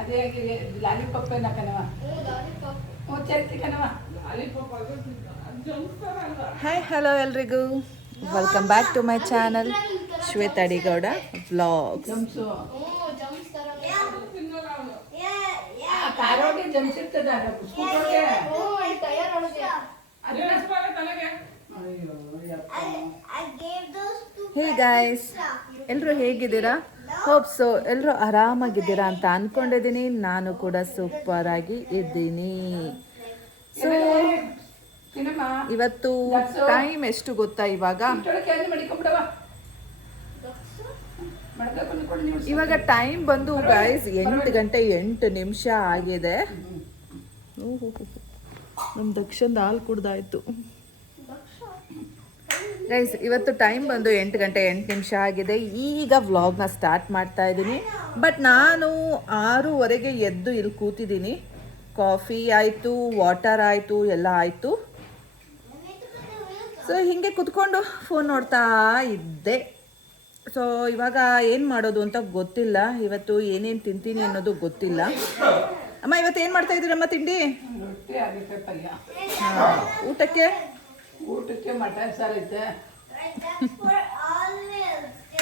ಅದೇ ಲಾಲಿಪಾಪ್ ಕಣವ ಚರ್ತಿ ಕಣವ. ಹಾಯ್ ಹಲೋ ಎಲ್ರಿಗೂ welcome back to my channel Shweta Adigowda vlogs. ಜಮ್ಸು ಕಾರೋಡಿ ಜಮ್ಸ್ ಇರ್ತದ ಸ್ಕೂಟರ್ಗೆ. ಹೇ ಗಾಯ್ಸ್, ಎಲ್ಲರೂ ಹೇಗಿದ್ದೀರಾ? ಹೋಪ್ ಸೊ ಎಲ್ಲರೂ ಆರಾಮಾಗಿದ್ದೀರಾ ಅಂತ ಅಂದ್ಕೊಂಡಿದ್ದೀನಿ. ನಾನು ಕೂಡ ಸೂಪರ್ ಆಗಿ ಇದ್ದೀನಿ. ಸೊ ಇವತ್ತು ಟೈಮ್ ಎಷ್ಟು ಗೊತ್ತಾ? ಇವಾಗ ಟೈಮ್ ಬಂದು ಗೈಸ್ 8:08 ಆಗಿದೆ. ನಮ್ಮ ದಕ್ಷಿಣದ ಹಾಲು ಕುಡ್ದಾಯ್ತು ಗೈಸ್. ಇವತ್ತು ಟೈಮ್ ಬಂದು 8:08 ಆಗಿದೆ. ಈಗ ವ್ಲಾಗ್ನ ಸ್ಟಾರ್ಟ್ ಮಾಡ್ತಾ ಇದ್ದೀನಿ. ಬಟ್ ನಾನು 6:00 ಎದ್ದು ಇಲ್ಲಿ ಕೂತಿದ್ದೀನಿ. ಕಾಫಿ ಆಯಿತು, ವಾಟರ್ ಆಯಿತು, ಎಲ್ಲ ಆಯಿತು. ಸೊ ಹೀಗೆ ಕುತ್ಕೊಂಡು ಫೋನ್ ನೋಡ್ತಾ ಇದ್ದೆ. ಸೊ ಇವಾಗ ಏನು ಮಾಡೋದು ಅಂತ ಗೊತ್ತಿಲ್ಲ. ಇವತ್ತು ಏನೇನು ತಿಂತೀನಿ ಅನ್ನೋದು ಗೊತ್ತಿಲ್ಲ. ಅಮ್ಮ ಇವತ್ತು ಏನು ಮಾಡ್ತಾ ಇದ್ದೀರಮ್ಮ ತಿಂಡಿ? ರೊಟ್ಟಿ ಆಗುತ್ತೆ ಪಲ್ಯ. ಊಟಕ್ಕೆ ಮಟನ್ ಸಾರು ಐತೆ.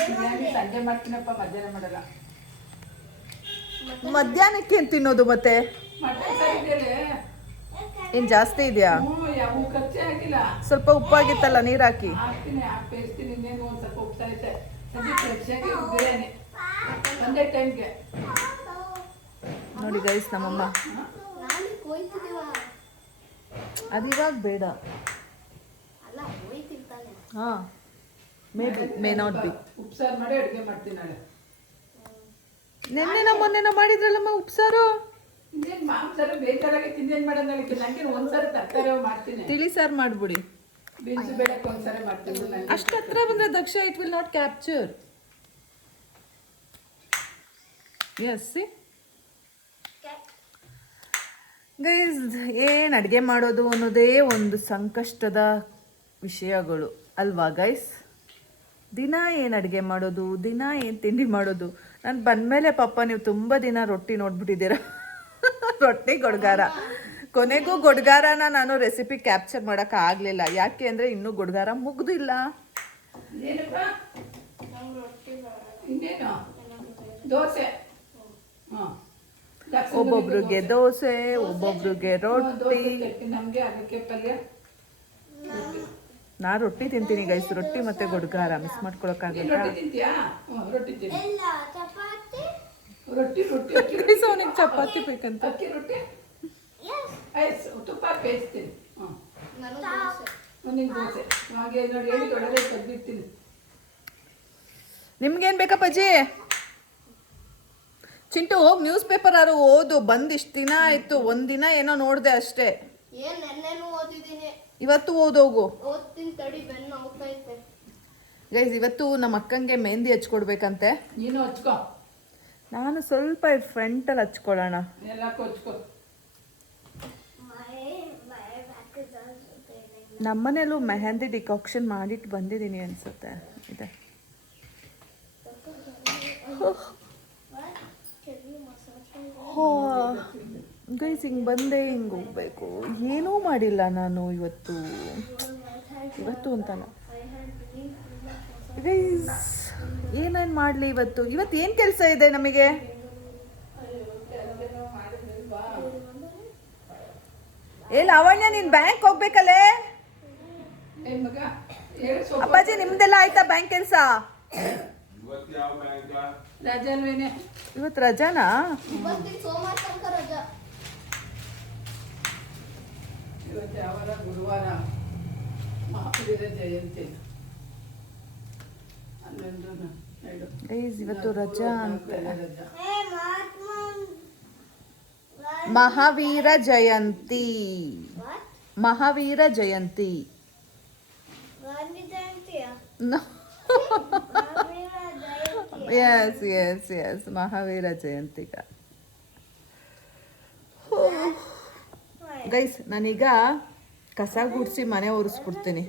ಬಿರಿಯಾನಿ ಸಂಜೆ ಮಾಡ್ತೀನಪ್ಪ, ಮಧ್ಯಾಹ್ನ ಮಾಡಲ್ಲ. ಮಧ್ಯಾಹ್ನಕ್ಕೆ ಏನು ತಿನ್ನೋದು ಮತ್ತೆ? ಮಟನ್ ಸಾರು ಇದೆಯಲ್ಲ, ಏನು ಜಾಸ್ತಿ ಇದೆಯಾ? ಯಾವ ಖರ್ಚೇ ಆಗಿಲ್ಲ. ಸ್ವಲ್ಪ ಉಪ್ಪಾಗಿತ್ತಲ್ಲ, ನೀರು ಹಾಕಿ ಹಾಕ್ತೀನಿ, ಬೇಯಿಸ್ತೀನಿ. ಇನ್ನೇನು ಒಂದು ಸ್ವಲ್ಪ ಉಪ್ತಾ ಐತೆ. ಸಂಜೆ ಫ್ರೆಶ್ಶಾಗಿ ಬಿರಿಯಾನಿ ಒಂದೇ ಟೈಮ್ಗೆ. ನೋಡಿ ಗೈಸ್, ನಮ್ಮಮ್ಮ ಅದು ಇವಾಗ ಬೇಡ. ಹಾಂ, ಮೇ ನಾಟ್ ಬಿ. ಉಪ್ಸಾರು ಮಾಡಿ ಅಡುಗೆ ಮಾಡ್ತೀನಿ ನಾಳೆ. ನೆನ್ನೆನ ಮೊನ್ನೆನ ಮಾಡಿದ್ರಲ್ಲಮ್ಮ ಉಪ್ಸಾರು. ಇನ್ನೇನು ಮಾಂಸಾರು ಬೇಜಾರಾಗಿ ತಿಂದೇನು ಮಾಡೋದು ನನಗೆ. ನನಗೆ ಒಂದ್ಸಾರಿ ತರಕಾರಿ ಮಾಡ್ತೀನಿ. ತಿಳಿ ಸಾರು ಮಾಡಿಬಿಡಿ. ಬೀನ್ಸು ಬೇಡಕ್ಕೆ ಒಂದ್ಸಾರಿ ಮಾಡ್ತೀನಿ. ಅಷ್ಟು ಹತ್ರ ಬಂದರೆ Daksha it will not capture. Yes see guys, ಏನು ಅಡುಗೆ ಮಾಡೋದು ಅನ್ನೋದೇ ಒಂದು ಸಂಕಷ್ಟದ ವಿಷಯಗಳು ಅಲ್ವಾ ಗೈಸ್? ದಿನ ಏನು ಅಡುಗೆ ಮಾಡೋದು, ದಿನ ಏನು ತಿಂಡಿ ಮಾಡೋದು. ನಾನು ಬಂದಮೇಲೆ ಪಾಪ ನೀವು ತುಂಬ ದಿನ ರೊಟ್ಟಿ ನೋಡ್ಬಿಟ್ಟಿದ್ದೀರ. ರೊಟ್ಟಿ ಗೊಡ್ಗಾರ. ಕೊನೆಗೂ ಗೊಡ್ಗಾರನ ನಾನು ರೆಸಿಪಿ ಕ್ಯಾಪ್ಚರ್ ಮಾಡೋಕೆ ಆಗಲಿಲ್ಲ. ಯಾಕೆ ಅಂದರೆ ಇನ್ನೂ ಗೊಡ್ಗಾರ ಮುಗ್ದಿಲ್ಲ. ಇನ್ನೇನು ದೋಸೆ. ಒಬ್ಬೊಬ್ರಿಗೆ ದೋಸೆ, ಒಬ್ಬೊಬ್ರಿಗೆ ರೊಟ್ಟಿ. ನಮಗೆ ಅದಕ್ಕೆ ಪಲ್ಯ. ನಾ ರೊಟ್ಟಿ ತಿಂತೀನಿ ಗೈಸ್. ರೊಟ್ಟಿ ಮತ್ತೆ ಗೊಡ್ಗಾರ ಮಿಸ್ ಮಾಡ್ಕೊಳಕ್ಕಾಗಲ್ಲ. ರೊಟ್ಟಿ ತಿಂತೀಯಾ? ರೊಟ್ಟಿ ತಿಂತೀನಿ. ರೊಟ್ಟಿ ರೊಟ್ಟಿ ಅವನಿಗೆ ಚಪಾತಿ ಬೇಕಂತ. ಅಕ್ಕಿ ರೊಟ್ಟಿ ತುಪ್ಪ ಬೇಯಿಸ್ತೀನಿ. ನಿಮ್ಗೆ ದೋಸೆ ಹಾಗೆ ನೋಡಿ, ಹೇಳಿ ಒಳಗೆ ತೆಗ್ದಿರ್ತೀನಿ. ನಿಮ್ಗೇನು ಬೇಕಪ್ಪಾಜಿ? ಚಿಂಟು ಹೋಗಿ ನ್ಯೂಸ್ ಪೇಪರ್ ಯಾರು ಓದು. ಬಂದಿಷ್ಟು ದಿನ ಆಯ್ತು, ಒಂದಿನ ಏನೋ ನೋಡಿದೆ ಅಷ್ಟೇ. ಇವತ್ತು ಓದೋಗು ಗೈಸ್. ಇವತ್ತು ನಮ್ಮ ಅಕ್ಕಂಗೆ ಮೆಹಂದಿ ಹಚ್ಕೊಡ್ಬೇಕಂತೆ. ನೀನು ಹಚ್ಕೋ, ನಾನು ಸ್ವಲ್ಪ ಫ್ರಂಟಲ್ಲಿ ಹಚ್ಕೊಳ್ಳೋಣ. ಎಲ್ಲಕ್ಕೂ ಹಚ್ಕೋ. ನಮ್ಮನೇಲೂ ಮೆಹಂದಿ ಡಿಕಾಕ್ಷನ್ ಮಾಡಿಟ್ಟು ಬಂದಿದ್ದೀನಿ ಅನ್ಸುತ್ತೆ. ಇದೆ ಗೈಸ್. ಹಿಂಗೆ ಬಂದೆ, ಹಿಂಗೆ ಹೋಗ್ಬೇಕು. ಏನೂ ಮಾಡಿಲ್ಲ ನಾನು ಇವತ್ತು ಅಂತಲ್ಲ ಗೈಸ್. ಏನೇನು ಮಾಡಲಿ ಇವತ್ತು ಏನು ಕೆಲಸ ಇದೆ ನಮಗೆ? ಲಾವಣ್ಯ, ನೀನು ಬ್ಯಾಂಕ್ ಹೋಗ್ಬೇಕಲ್ಲೇ? ಅಪ್ಪಾಜಿ ನಿಮ್ದೆಲ್ಲ ಆಯ್ತಾ ಬ್ಯಾಂಕ್ ಕೆಲಸ? ಇವತ್ತು ರಜಾನಾ? ಇವತ್ತು ಯಾವಾರ ಗುರುವಾರ, ಮಹಾವೀರ ಜಯಂತಿ. ಇವತ್ತು ರಜಾ ಅಂತ. Mahavira Jayanti. Mahavira Jayanti. Yes yes yes, Mahavira ಜಯಂತಿಗ ಗೈಸ್. ನಾನೀಗ ಕಸ ಗುಡಿಸಿ ಮನೆ ಒರೆಸ್ಬಿಡ್ತೀನಿ.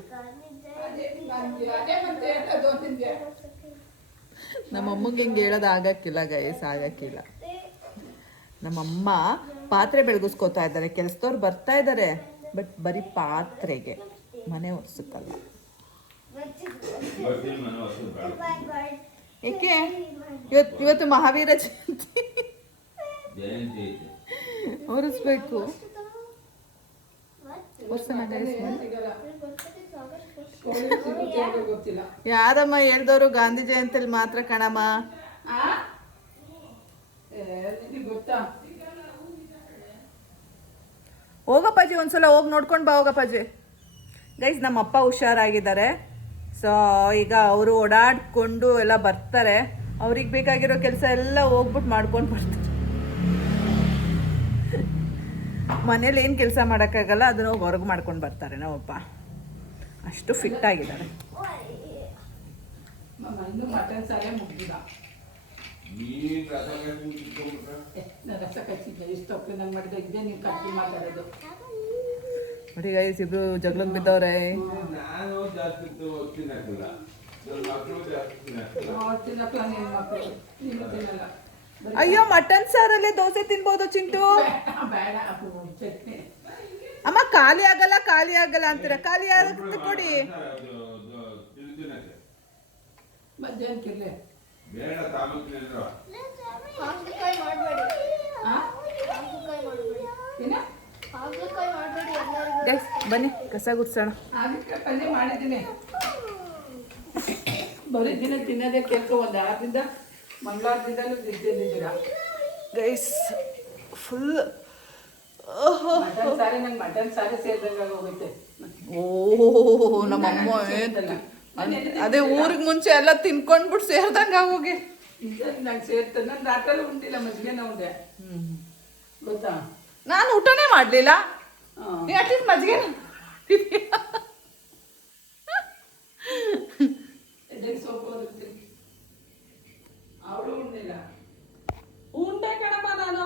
ನಮ್ಮಮ್ಮಗೆ ಹಿಂಗೆ ಹೇಳೋದು ಆಗಕ್ಕಿಲ್ಲ ಗೈಸ್, ಆಗಕ್ಕಿಲ್ಲ. ನಮ್ಮಮ್ಮ ಪಾತ್ರೆ ಬೆಳಗಿಸ್ಕೋತಾ ಇದ್ದಾರೆ, ಕೆಲಸದವ್ರು ಬರ್ತಾ ಇದ್ದಾರೆ, ಬಟ್ ಬರೀ ಪಾತ್ರೆಗೆ, ಮನೆ ಒರ್ಸಕ್ಕಲ್ಲ. ಏಕೆ ಇವತ್ತು ಮಹಾವೀರ ಜಯಂತಿ, ಒರೆಸ್ಬೇಕು. ಯಾರಮ್ಮ ಹೇಳ್ದವ್ರು ಗಾಂಧಿ ಜಯಂತಿಲಿ ಮಾತ್ರ ಕಣಮ್ಮ? ಹೋಗಪ್ಪಾಜಿ, ಒಂದ್ಸಲ ಹೋಗಿ ನೋಡ್ಕೊಂಡು ಬಾ ಹೋಗಪ್ಪಾಜಿ. ಗೈಸ್ ನಮ್ಮ ಅಪ್ಪ ಹುಷಾರಾಗಿದ್ದಾರೆ, ಸೊ ಈಗ ಅವರು ಓಡಾಡ್ಕೊಂಡು ಎಲ್ಲ ಬರ್ತಾರೆ. ಅವ್ರಿಗೆ ಬೇಕಾಗಿರೋ ಕೆಲಸ ಎಲ್ಲ ಹೋಗ್ಬಿಟ್ಟು ಮಾಡ್ಕೊಂಡು ಬರ್ತಾರೆ. ಮನೇಲಿ ಏನು ಕೆಲಸ ಮಾಡೋಕ್ಕಾಗಲ್ಲ, ಅದನ್ನ ಹೋಗಿ ಹೊರಗೆ ಮಾಡ್ಕೊಂಡು ಬರ್ತಾರೆ ನಮ್ಮಪ್ಪ. ಅಷ್ಟು ಫಿಟ್ ಆಗಿದ್ದಾರೆ. ಮಟನ್ ಸಾರೇ ಮುಗ್ದಿಲ್ಲ. ರಸ ಕಚ್ಚಿದ್ದೆ, ಇಷ್ಟು ನಂಗೆ ಮಾಡಿದ ಇದ್ದೇ ನೀವು ಕಟ್ಟಿ ಮಾತಾಡೋದು. ನೋಡಿ ಗೈಸ್, ಇಬ್ರು ಜಗಳಕ್ಕೆ ಬಿದ್ದವ್ರೆ. ಅಯ್ಯೋ, ಮಟನ್ ಸಾರಲ್ಲೇ ದೋಸೆ ತಿನ್ಬೋದು ಚಿಂಟು. ಅಮ್ಮ ಖಾಲಿ ಆಗಲ್ಲ, ಖಾಲಿ ಆಗಲ್ಲ ಅಂತೀರ, ಖಾಲಿ ಆಗುತ್ತೆ ಕೊಡಿ. ಬನ್ನಿ ಕಸ ಗುಡ್ಸೋಣ. ಮಾಡಿದ್ದೀನಿ, ಬರೀ ದಿನ ತಿನ್ನೋದೇ ಕೆಲಸ. ಒಂದು ವಾರದಿಂದ ಮಂಗಳವಾರದಿಂದಲೂ ತಿಂದಿದ್ದೀರಾ ಗೈಸ್. ಫುಲ್ ಮಟನ್ ಸಾರಿ, ನಂಗೆ ಮಟನ್ ಸಾರಿ ಸೇರಿದಂಗೆ ಹೋಗೈತೆ. ಓ ನಮ್ಮಮ್ಮ ಅದೇ ಊರಿಗೆ ಮುಂಚೆ ಎಲ್ಲ ತಿನ್ಕೊಂಡ್ಬಿಟ್ಟು ಸೇರ್ದಂಗೆ ಆಗೋಗಿ. ನಂಗೆ ಸೇರ್ತದೆ. ನಾನು ರಾತ್ರಿ ಉಂಟಿಲ್ಲ, ಮಜ್ಜಿಗೆನ ಉಂಡೆ. ಗೊತ್ತಾ, ನಾನು ಊಟನೇ ಮಾಡಲಿಲ್ಲ. ಅಟ್ಲೀಸ್ಟ್ ಮಜ್ಜಿಗೆ ಸೊಪ್ಪು ಅವಳು ಉಂಡಿಲ್ಲ. ಉಂಡೆ ಕಣಪ್ಪ ನಾನು.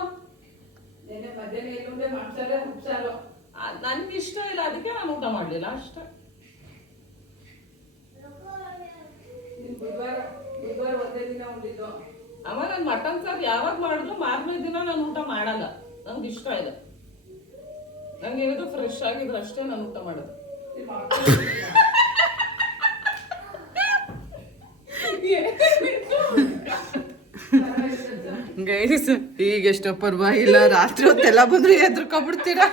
ನೆನ್ನೆ ಮಧ್ಯಾಹ್ನ ಎಲ್ಲಿ ಉಂಡೆ ಮಾಡ್ತಾರೆ, ಉಪ್ಸಾರು. ನನ್ಗೆ ಇಷ್ಟ ಇಲ್ಲ, ಅದಕ್ಕೆ ನಾನು ಊಟ ಮಾಡಲಿಲ್ಲ ಅಷ್ಟೇ. ಬುಧವಾರ ಒಂದೇ ದಿನ ಉಂಡಿದ್ದು. ಅವ ನಾನು ಮಟನ್ ಸಾರು ಯಾವಾಗ ಮಾಡಿದ್ರು ಮಾರನೇ ದಿನ ನಾನು ಊಟ ಮಾಡಲ್ಲ, ನಂಗೆ ಇಷ್ಟ ಇಲ್ಲ. ನಂಗೆ ಏನಾದ್ರು ಫ್ರೆಶ್ ಆಗಿದ್ರೆ ಅಷ್ಟೇ ನಾನು ಊಟ ಮಾಡೋದು. ಗೈಸ್, ಈಗ ಎಷ್ಟೋ ಪರವಾಗಿಲ್ಲ, ರಾತ್ರಿ ಹೊತ್ತೆಲ್ಲ ಬಂದ್ರೆ ಎದ್ರುಕೊಂಡ್ಬಿಡ್ತೀರಾ.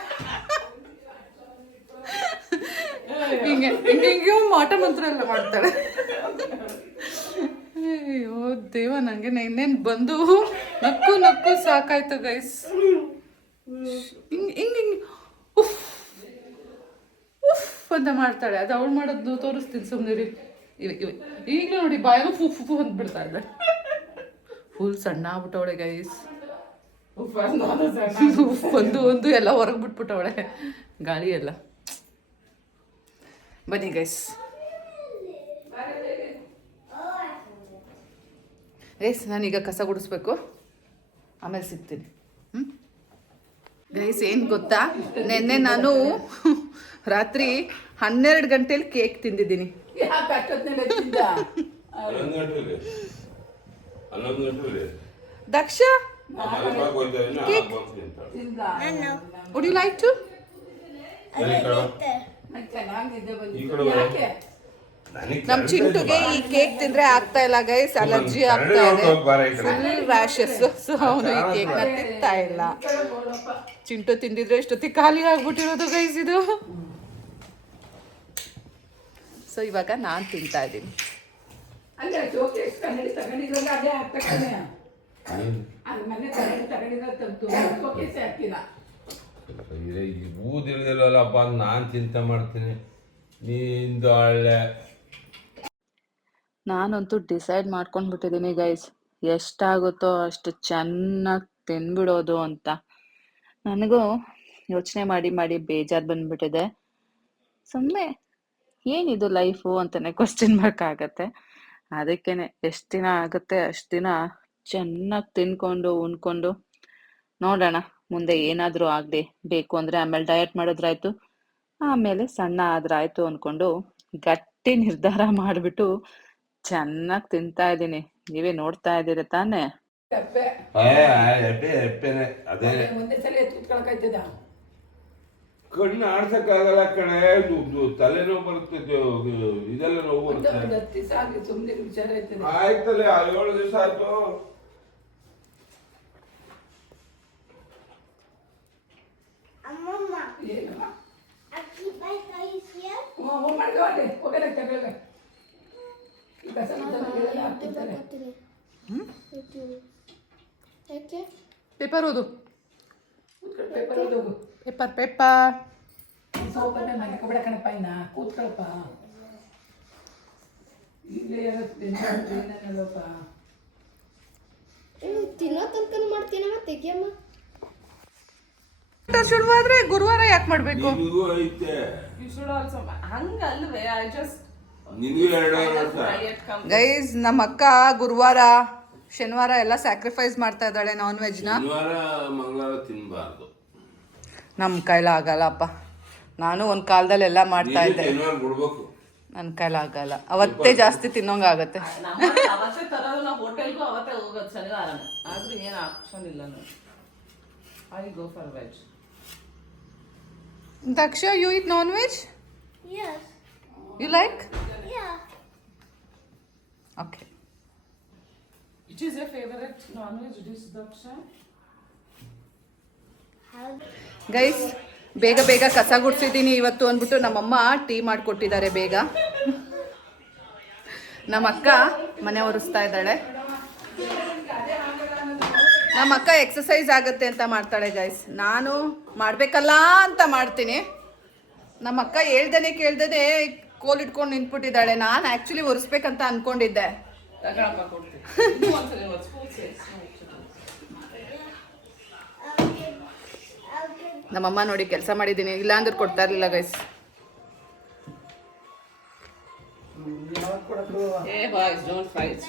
ಹಿಂಗೆ ಹಿಂಗೆ ಹಿಂಗೆ ಮಾಟ ಮಂತ್ರ ಎಲ್ಲ ಮಾಡ್ತಾಳೆ. ಅಯ್ಯೋ ದೇವ, ನನಗೆ ಇನ್ನೇನು ಬಂದು ನಕ್ಕು ನಕ್ಕು ಸಾಕಾಯ್ತು ಗೈಸ್. ಹಿಂಗೆ ಹಿಂಗೆ ಹಿಂಗೆ ಉಫ್ ಉಫ್ ಅಂತ ಮಾಡ್ತಾಳೆ. ಅದು ಅವಳು ಮಾಡೋದು ತೋರಿಸ್ತೀನಿ, ಸುಮ್ಮನಿರಿ. ಈಗಲೂ ನೋಡಿ ಬಾಯಾಗ ಫು ಫು ಅಂದ್ಬಿಡ್ತಾ ಇದ್ದೆ. ಫುಲ್ ಸಣ್ಣ ಆಗ್ಬಿಟ್ಟವಳೆ ಗೈಸ್. ಒಂದು ಎಲ್ಲ ಹೊರಗೆ ಬಿಟ್ಬಿಟ್ಟವಳೆ, ಗಾಳಿ ಎಲ್ಲ. ಬನ್ನಿ ಗೈಸ್. ನಾನೀಗ ಕಸ ಗುಡಿಸ್ಬೇಕು, ಆಮೇಲೆ ಸಿಗ್ತೀನಿ. ಗೈಸ್, ಏನು ಗೊತ್ತಾ, ನೆನ್ನೆ ನಾನು ರಾತ್ರಿ 12 ಗಂಟೆಲಿ ಕೇಕ್ ತಿಂದಿದ್ದೀನಿ. Daksha, cake would you like to? ನಮ್ ಚಿಂಟುಗೆ ಈ ಕೇಕ್ ತಿಂದ್ರೆ ಆಗ್ತಾ ಇಲ್ಲ ಗೈಸ್, ಅಲರ್ಜಿ ಆಗ್ತಾ ಇದೆ, ಫುಲ್ ರ್ಯಾಷಸ್. ಸೊ ಅವನು ಈ ಕೇಕ್ ನ ತಿಂತಾ ಇಲ್ಲ. ಚಿಂಟು ತಿಂದಿದ್ರೆ ಎಷ್ಟೊತ್ತಿಗೆ ಖಾಲಿ ಆಗ್ಬಿಟ್ಟಿರೋದು ಗೈಸ್ ಇದು. ಸೊ ಇವಾಗ ನಾನು ತಿಂತಾ ಇದ್ದೀನಿ. ಊದಿಲ್ದಿಲ್ಲಪ್ಪ, ನಾನು ಚಿಂತೆ ಮಾಡ್ತೀನಿ. ನೀಂದು ಒಳ್ಳೆ. ನಾನಂತೂ ಡಿಸೈಡ್ ಮಾಡ್ಕೊಂಡ್ಬಿಟ್ಟಿದ್ದೀನಿ ಗೈಸ್, ಎಷ್ಟಾಗುತ್ತೋ ಅಷ್ಟು ಚೆನ್ನಾಗಿ ತಿನ್ಬಿಡೋದು ಅಂತ. ನನಗೂ ಯೋಚನೆ ಮಾಡಿ ಮಾಡಿ ಬೇಜಾರು ಬಂದ್ಬಿಟ್ಟಿದೆ. ಸುಮ್ಮನೆ ಏನಿದು ಲೈಫು ಅಂತಾನೆ ಕ್ವಶನ್ ಮಾರ್ಕ್ ಆಗತ್ತೆ. ಅದಕ್ಕೇನೆ ಎಷ್ಟು ದಿನ ಆಗುತ್ತೆ ಅಷ್ಟು ದಿನ ಚೆನ್ನಾಗಿ ತಿನ್ಕೊಂಡು ಉಣ್ಕೊಂಡು ನೋಡೋಣ, ಮುಂದೆ ಏನಾದರೂ ಆಗಲಿ. ಬೇಕು ಅಂದರೆ ಆಮೇಲೆ ಡಯಟ್ ಮಾಡಿದ್ರಾಯ್ತು, ಆಮೇಲೆ ಸಣ್ಣ ಆದ್ರಾಯ್ತು ಅಂದ್ಕೊಂಡು ಗಟ್ಟಿ ನಿರ್ಧಾರ ಮಾಡಿಬಿಟ್ಟು ಚೆನ್ನಾಗಿ ತಿಂತಾ ಇದ್ದೀನಿ. ನೀವೇ ನೋಡ್ತಾ ಇದ್ದೀರಾ ತಾನೇ? ತಪ್ಪೆ ಎಪ್ಪೆನೆ ಅದೇ ಒಂದೇ ಸಲ ಎತ್ಕೊಳಕಾಯ್ತದ ಕಣ್ಣು ಆಡ್ಸಕ್ಕಾಗಲ್ಲ ಕಣೆ, ತಲೆನೋವು ಬರ್ತದೆ, ಇದೆಲ್ಲ ನೋವು ಒಂದು ಬರುತ್ತೆ. 10 ದಿವಸ ಆಗಿ ಸುಮ್ಮನೆ ವಿಚಾರ ಆಯ್ತದೆ. ಆಯ್ತಲ್ಲ 7 ದಿವಸ ಆಯ್ತು. ಏನು ಮಾಡ್ಕೊಳ್ಳಿ ಹೋಗಲ್ಲ ತಗೊಳ್ಳಿ ಈ ಕಸ ಹಾಕ್ತಿರ್ತಾರೆ. ಪೇಪರ್ ಓದು, ಕೂತ್ಕೊಂಡು ಪೇಪರ್ ಓದೋಗು. ಪೇಪರ್. ಸೋಪನ್ನ ಮನೆ ಕಬಡ ಕಣಪ್ಪ ಇನ್ನ ಕೂತ್ಕೊಳಪ್ಪ. ಇಲ್ಲೇ ಏನಲ್ಲಪ್ಪ ತಿನ್ನೋ ತನಕ ಮಾಡ್ತೀನಮ್ಮ ತೆಗಿಯಮ್ಮ. ಶುರುವಾದ್ರೆ ಗುರುವಾರ ಯಾಕೆ ಮಾಡ್ಬೇಕು? ನಿನಗೂ ಐತೆ, You should also ಹಂಗಲ್ವೇ, I just ನಿನಗೂ 2 ವರ್ಷ. diet come. ಗೈಸ್, ನಮ್ಮ ಅಕ್ಕ ಗುರುವಾರ ಶನಿವಾರ ಎಲ್ಲ ಸ್ಯಾಕ್ರಿಫೈಸ್ ಮಾಡ್ತಾ ಇದ್ದಾಳೆ ನಾನ್ ವೆಜ್ನ. ಶನಿವಾರ ಮಂಗಳವಾರ ತಿನ್ಬಾರ್ದು. ನಮ್ಮ ಕೈಲಾಗಲ್ಲಪ್ಪ. ನಾನು ಒಂದು ಕಾಲದಲ್ಲಿ ಎಲ್ಲ ಮಾಡ್ತಾ ಇದ್ದೆ, ಶನಿವಾರ ಬಿಡ್ಬೇಕು. ನನ್ನ ಕೈಲಾಗಲ್ಲ. ಅವತ್ತೇ ಜಾಸ್ತಿ ತಿನ್ನೋಂಗಾಗತ್ತೆ. ನಮ್ಮಲ್ಲಿ ಅವತ್ತೇ ತರೋದು, ನಾವು ಹೋಟೆಲ್ಗೂ ಅವತ್ತೇ ಹೋಗೋದು ಶನಿವಾರನೇ. ಆದ್ರೂ ಏನು ಆಪ್ಷನ್ ಇಲ್ಲ ನೋಡಿ. I go for veg. Daksha, you eat non-veg? Yes. You like? Yeah. Okay. Which is your favorite non-veg dish, Daksha? Guys, ಬೇಗ ಬೇಗ ಕಸ ಗುಡ್ಸಿದ್ದೀನಿ ಇವತ್ತು ಅಂದ್ಬಿಟ್ಟು ನಮ್ಮಮ್ಮ ಟೀ ಮಾಡಿಕೊಟ್ಟಿದ್ದಾರೆ ಬೇಗ. ನಮ್ಮ ಅಕ್ಕ ಮನೆ ಒರೆಸ್ತಾ ಇದ್ದಾಳೆ. ನಮ್ಮ ಅಕ್ಕ ಎಕ್ಸಸೈಸ್ ಆಗುತ್ತೆ ಅಂತ ಮಾಡ್ತಾಳೆ ಗೈಸ್. ನಾನು ಮಾಡಬೇಕಲ್ಲ ಅಂತ ಮಾಡ್ತೀನಿ. ನಮ್ಮ ಅಕ್ಕ ಹೇಳ್ದೇನೆ ಕೇಳ್ದೇನೆ ಕೋಲ್ ಇಟ್ಕೊಂಡು ನಿಂತ್ಬಿಟ್ಟಿದ್ದಾಳೆ. ನಾನು ಆ್ಯಕ್ಚುಲಿ ಒರೆಸ್ಬೇಕಂತ ಅಂದ್ಕೊಂಡಿದ್ದೆ. ತಗೊಳಪ್ಪ ಕೊಡ್ತೀನಿ. ಇನ್ನೂ ಒಂದ್ಸಲ ಒಂದು ಸ್ಪೂನ್ ಸೇರಿಸಿ. ನಮ್ಮಮ್ಮ ನೋಡಿ ಕೆಲಸ ಮಾಡಿದ್ದೀನಿ, ಇಲ್ಲಾಂದ್ರೆ ಕೊಡ್ತಾ ಇರಲಿಲ್ಲ ಗೈಸ್. ಯಾವಾಗ ಕೊಡೋದು Hey boys, don't fight.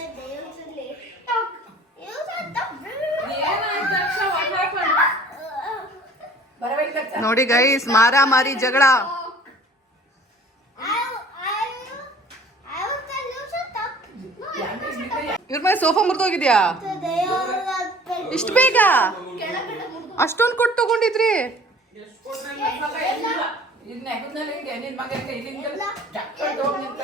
ಏನಾಯ್ತು ದಕ್ಷ? What happened? ಬರಬೇಕು. ನೋಡಿ ಗೈಸ್, ಮಾರಾಮಾರಿ ಜಗಳ. ಇವ್ರ ಮೇಲೆ ಸೋಫಾ ಮುರಿದೋಗಿದ್ಯಾ? ಇಷ್ಟು ಬೇಗ ಅಷ್ಟೊಂದು ಕೊಟ್ಟು ತಗೊಂಡಿದ್ರಿ? ಇನ್ನು ಹೆಗದ್ನಲ್ಲಿ ಹಿಂಗೆ ನಿನ್ನ ಮಗನಿಗೆ ಇಲ್ಲಿಂದ ಟಕ್ಕಂತ ಹೋಗಿ ನಿಂತ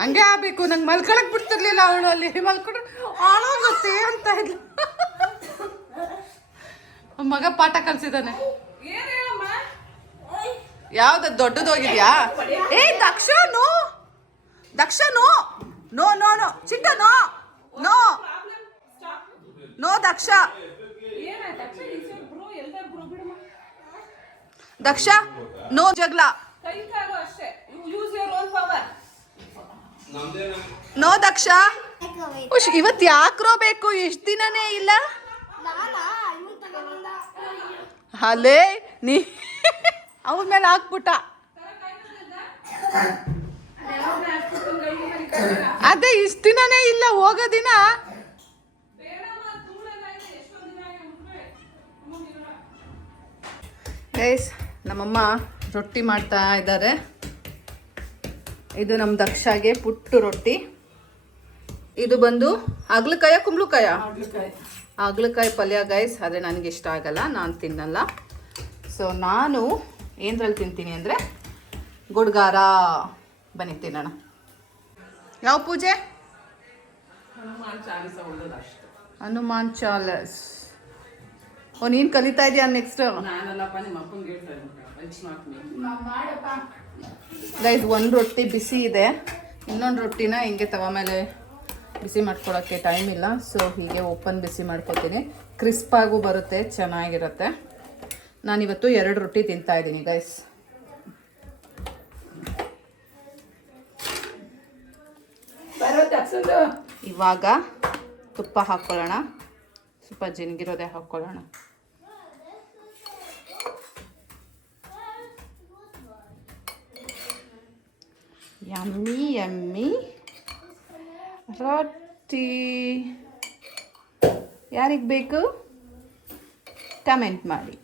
ಹಂಗೆ ಆಗ್ಬೇಕು. ನಂಗೆ ಮಲ್ಕೊಳಕ್ ಬಿಡ್ತಿರ್ಲಿಲ್ಲ ಅವಳು. ಅಲ್ಲಿ ಮಲ್ಕೊಂಡ್ರೆ ಆಳೋಗುತ್ತೆ ಅಂತ ಇದ್ಲು. ಮಗ ಪಾಠ ಕಲ್ಸಿದಾನೆ. ಏನ್ ಹೇಳಮ್ಮ? ಯಾವ್ದು ದೊಡ್ಡದು ಹೋಗಿದ್ಯಾ? ಏ Daksha, no Daksha, no no no no ಚಿಟ್ಟ, no no Problem? Stop. No Daksha. ಏನಾಯ್ತು ದಕ್ಷ? ಈ ಸಲ ಬ್ರೋ ಎಲ್ಲರೂ ಬ್ರೋ ಬಿಡಮ್ಮ. ದಕ್ಷ, ನೋ ಜಗಳ. ಕೈ ಕಾಲು ಅಷ್ಟೇ. You use your own power. No Daksha. ಇವತ್ತು ಯಾಕ್ರೋ ಬೇಕು? ಎಷ್ಟು ದಿನನೇ ಇಲ್ಲ ಅಲ್ಲೇ ನೀ ಅವನ ಮೇಲೆ ಹಾಕ್ಬಿಟ್ಟ. ಅದೇ ಇಷ್ಟು ದಿನನೇ ಇಲ್ಲ, ಹೋಗೋ ದಿನ. ಗೈಸ್, ನಮ್ಮಮ್ಮ ರೊಟ್ಟಿ ಮಾಡ್ತಾ ಇದ್ದಾರೆ. ಇದು ನಮ್ಮ ದಕ್ಷಾಗೆ ಪುಟ್ಟು ರೊಟ್ಟಿ. ಇದು ಬಂದು ಹಾಗಲಕಾಯ ಕುಂಬಳಕಾಯ ಹಾಗಲಕಾಯಿ ಪಲ್ಯ ಗೈಸ್. ಆದರೆ ನನಗೆ ಇಷ್ಟ ಆಗಲ್ಲ, ನಾನು ತಿನ್ನಲ್ಲ. ಸೊ ನಾನು ಏನರಲ್ಲಿ ತಿಂತೀನಿ ಅಂದರೆ ಗುಡ್ಗಾರ. ಬನ್ನಿ ತಿನ್ನೋಣ. ಯಾವ ಪೂಜೆ? ಹನುಮಾನ್ ಚಾಲಿಸ ಒಳ್ಳೇದು ಅಷ್ಟೇ. ಹನುಮಾನ್ ಚಾಲಸ್. ಓ, ನೀನು ಕಲಿತಾ ಇದೆಯಾ ನೆಕ್ಸ್ಟ್? ನಾನಲ್ಲಪ್ಪ, ನಿಮ್ಮ ಅಪ್ಪಂಗೆ ಹೇಳ್ತಾ ಇದ್ದೀನಿ. It's not me. ಮಾಡಪ್ಪ. ಗೈಸ್, ಒಂದು ರೊಟ್ಟಿ ಬಿಸಿ ಇದೆ, ಇನ್ನೊಂದು ರೊಟ್ಟಿನ ಹಿಂಗೆ ತವ ಮೇಲೆ ಬಿಸಿ ಮಾಡ್ಕೊಳಕ್ಕೆ ಟೈಮ್ ಇಲ್ಲ. ಸೊ ಹೀಗೆ ಓಪನ್ ಬಿಸಿ ಮಾಡ್ಕೊತೀನಿ. ಕ್ರಿಸ್ಪಾಗೂ ಬರುತ್ತೆ, ಚೆನ್ನಾಗಿರುತ್ತೆ. ನಾನಿವತ್ತು 2 ರೊಟ್ಟಿ ತಿಂತಾ ಇದ್ದೀನಿ ಗೈಸ್. ಬರೋ ತಪ್ಸೋದು. ಇವಾಗ ತುಪ್ಪ ಹಾಕ್ಕೊಳ್ಳೋಣ. ಸ್ವಲ್ಪ ಜಿನ್ಗಿರೋದೆ ಹಾಕ್ಕೊಳ್ಳೋಣ. ಯಮ್ಮಿ ಯಮ್ಮಿ ರೊಟ್ಟಿ. ಯಾರಿಗೆ ಬೇಕು ಕಮೆಂಟ್ ಮಾಡಿ.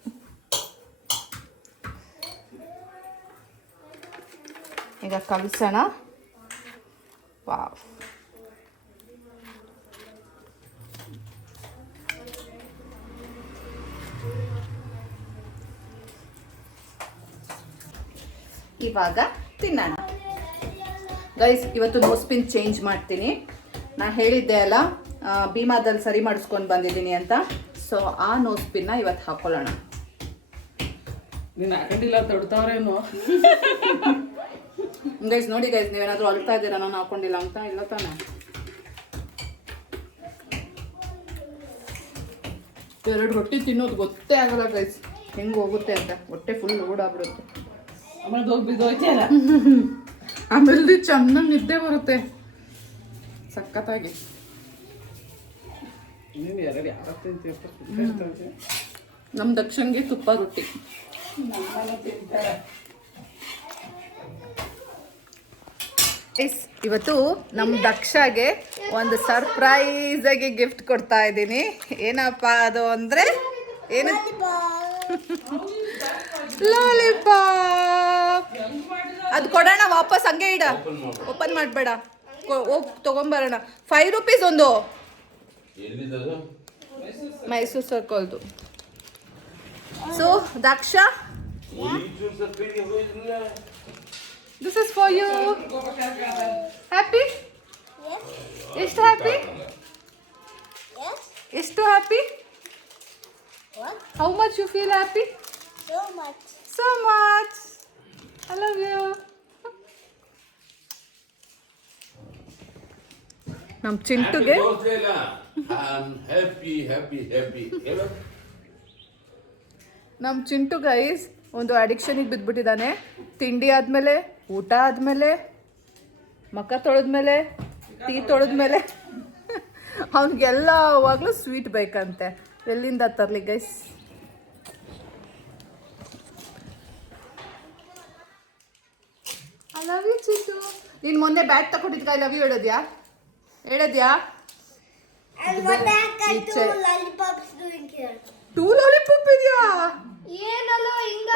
ಈಗ ಕಲಿಸೋಣ. ವಾವ್. ಇವಾಗ ತಿನ್ನೋಣ ಗೈಸ್. ಇವತ್ತು ನೋಸ್ಪಿನ್ ಚೇಂಜ್ ಮಾಡ್ತೀನಿ. ನಾ ಹೇಳಿದ್ದೆ ಅಲ್ಲ ಭೀಮಾದಲ್ಲಿ ಸರಿ ಮಾಡಿಸ್ಕೊಂಡು ಬಂದಿದ್ದೀನಿ ಅಂತ. ಸೊ ಆ ನೋಸ್ಪಿನ್ನ ಇವತ್ತು ಹಾಕೊಳ್ಳೋಣ. ನೀನು ಹಾಕೊಂಡಿಲ್ಲ ತೊಡ್ತಾವ್ರೇನು? ಗೈಸ್ ನೋಡಿ ಗೈಸ್, ನೀವೇನಾದರೂ ಅಳ್ತಾ ಇದ್ದೀರಾ ನಾನು ಹಾಕೊಂಡಿಲ್ಲ ಅಂತ? ಇಲ್ಲ ತಾನೆ. ಎರಡು ರೊಟ್ಟಿ ತಿನ್ನೋದು ಗೊತ್ತೇ ಆಗಲ್ಲ ಗೈಸ್, ಹೆಂಗೆ ಹೋಗುತ್ತೆ ಅಂತ. ಹೊಟ್ಟೆ ಫುಲ್ ಓಡಾಗ್ಬಿಡುತ್ತೆ. ಆಮೇಲೆ ಹೋಗಿ ಬಿದ್ದೋಯ್ತಲ್ಲ. ಆಮೇಲೆ ಚೆನ್ನಾಗಿ ನಿದ್ದೆ ಬರುತ್ತೆ ಸಖತ್ತಾಗಿ. ನೀನು ಎರಡು ಯಾರ ತಿಂತೀಯಪ್ಪ? ನಮ್ಮ ದಕ್ಷನ್ಗೆ ತುಪ್ಪ ರೊಟ್ಟಿ. ಇವತ್ತು ನಮ್ಮ ದಕ್ಷಗೆ ಒಂದು ಸರ್ಪ್ರೈಸ್ ಆಗಿ ಗಿಫ್ಟ್ ಕೊಡ್ತಾ ಇದ್ದೀನಿ. ಏನಪ್ಪ ಅದು ಅಂದ್ರೆ ಏನು? ಲಾಲಿಪಾಪ್. ಅದು ಕೊಡೋಣ ವಾಪಸ್, ಹಂಗೆ ಇಡ, ಓಪನ್ ಮಾಡಬೇಡ. ಹೋಗಿ ತಗೊಂಬರೋಣ. 5 ರೂಪೀಸ್ ಒಂದು. ಎಲ್ಲಿದ್ದದು? ಮೈಸೂರು ಸರ್ಕಲ್ದು. So Daksha, this is for you. Happy? ಎಷ್ಟು ಹ್ಯಾಪಿ? ಎಷ್ಟು happy? How much you feel happy? So much. I love you. ನಮ್ಮ ಚಿಂಟುಗೆ ನಮ್ಮ ಚಿಂಟು ಗೈಸ್ ಒಂದು ಅಡಿಕ್ಷನಿಗೆ ಬಿದ್ದುಬಿಟ್ಟಿದ್ದಾನೆ. ತಿಂಡಿ ಆದಮೇಲೆ, ಊಟ ಆದಮೇಲೆ, ಮುಖ ತೊಳೆದ್ಮೇಲೆ, ಟೀ ತೊಳೆದ್ಮೇಲೆ ಅವನಿಗೆಲ್ಲ ಅವಾಗಲೂ ಸ್ವೀಟ್ ಬೇಕಂತೆ. ಎಲ್ಲಿಂದ ತರಲಿ guys? I love you Chintu. ನೀನು ಮೊನ್ನೆ ಬ್ಯಾಟ್ ತಗೊಂಡಿದ್ಕ ಐ ಲವ್ ಯು ಹೇಳಿದ್ಯಾ? ಹೇಳಿದ್ಯಾ? ಟೂ ಲಾಲಿಪಾಪ್ ಇದೆಯಾ? ಏನಲ್ಲ ಹಿಂಗ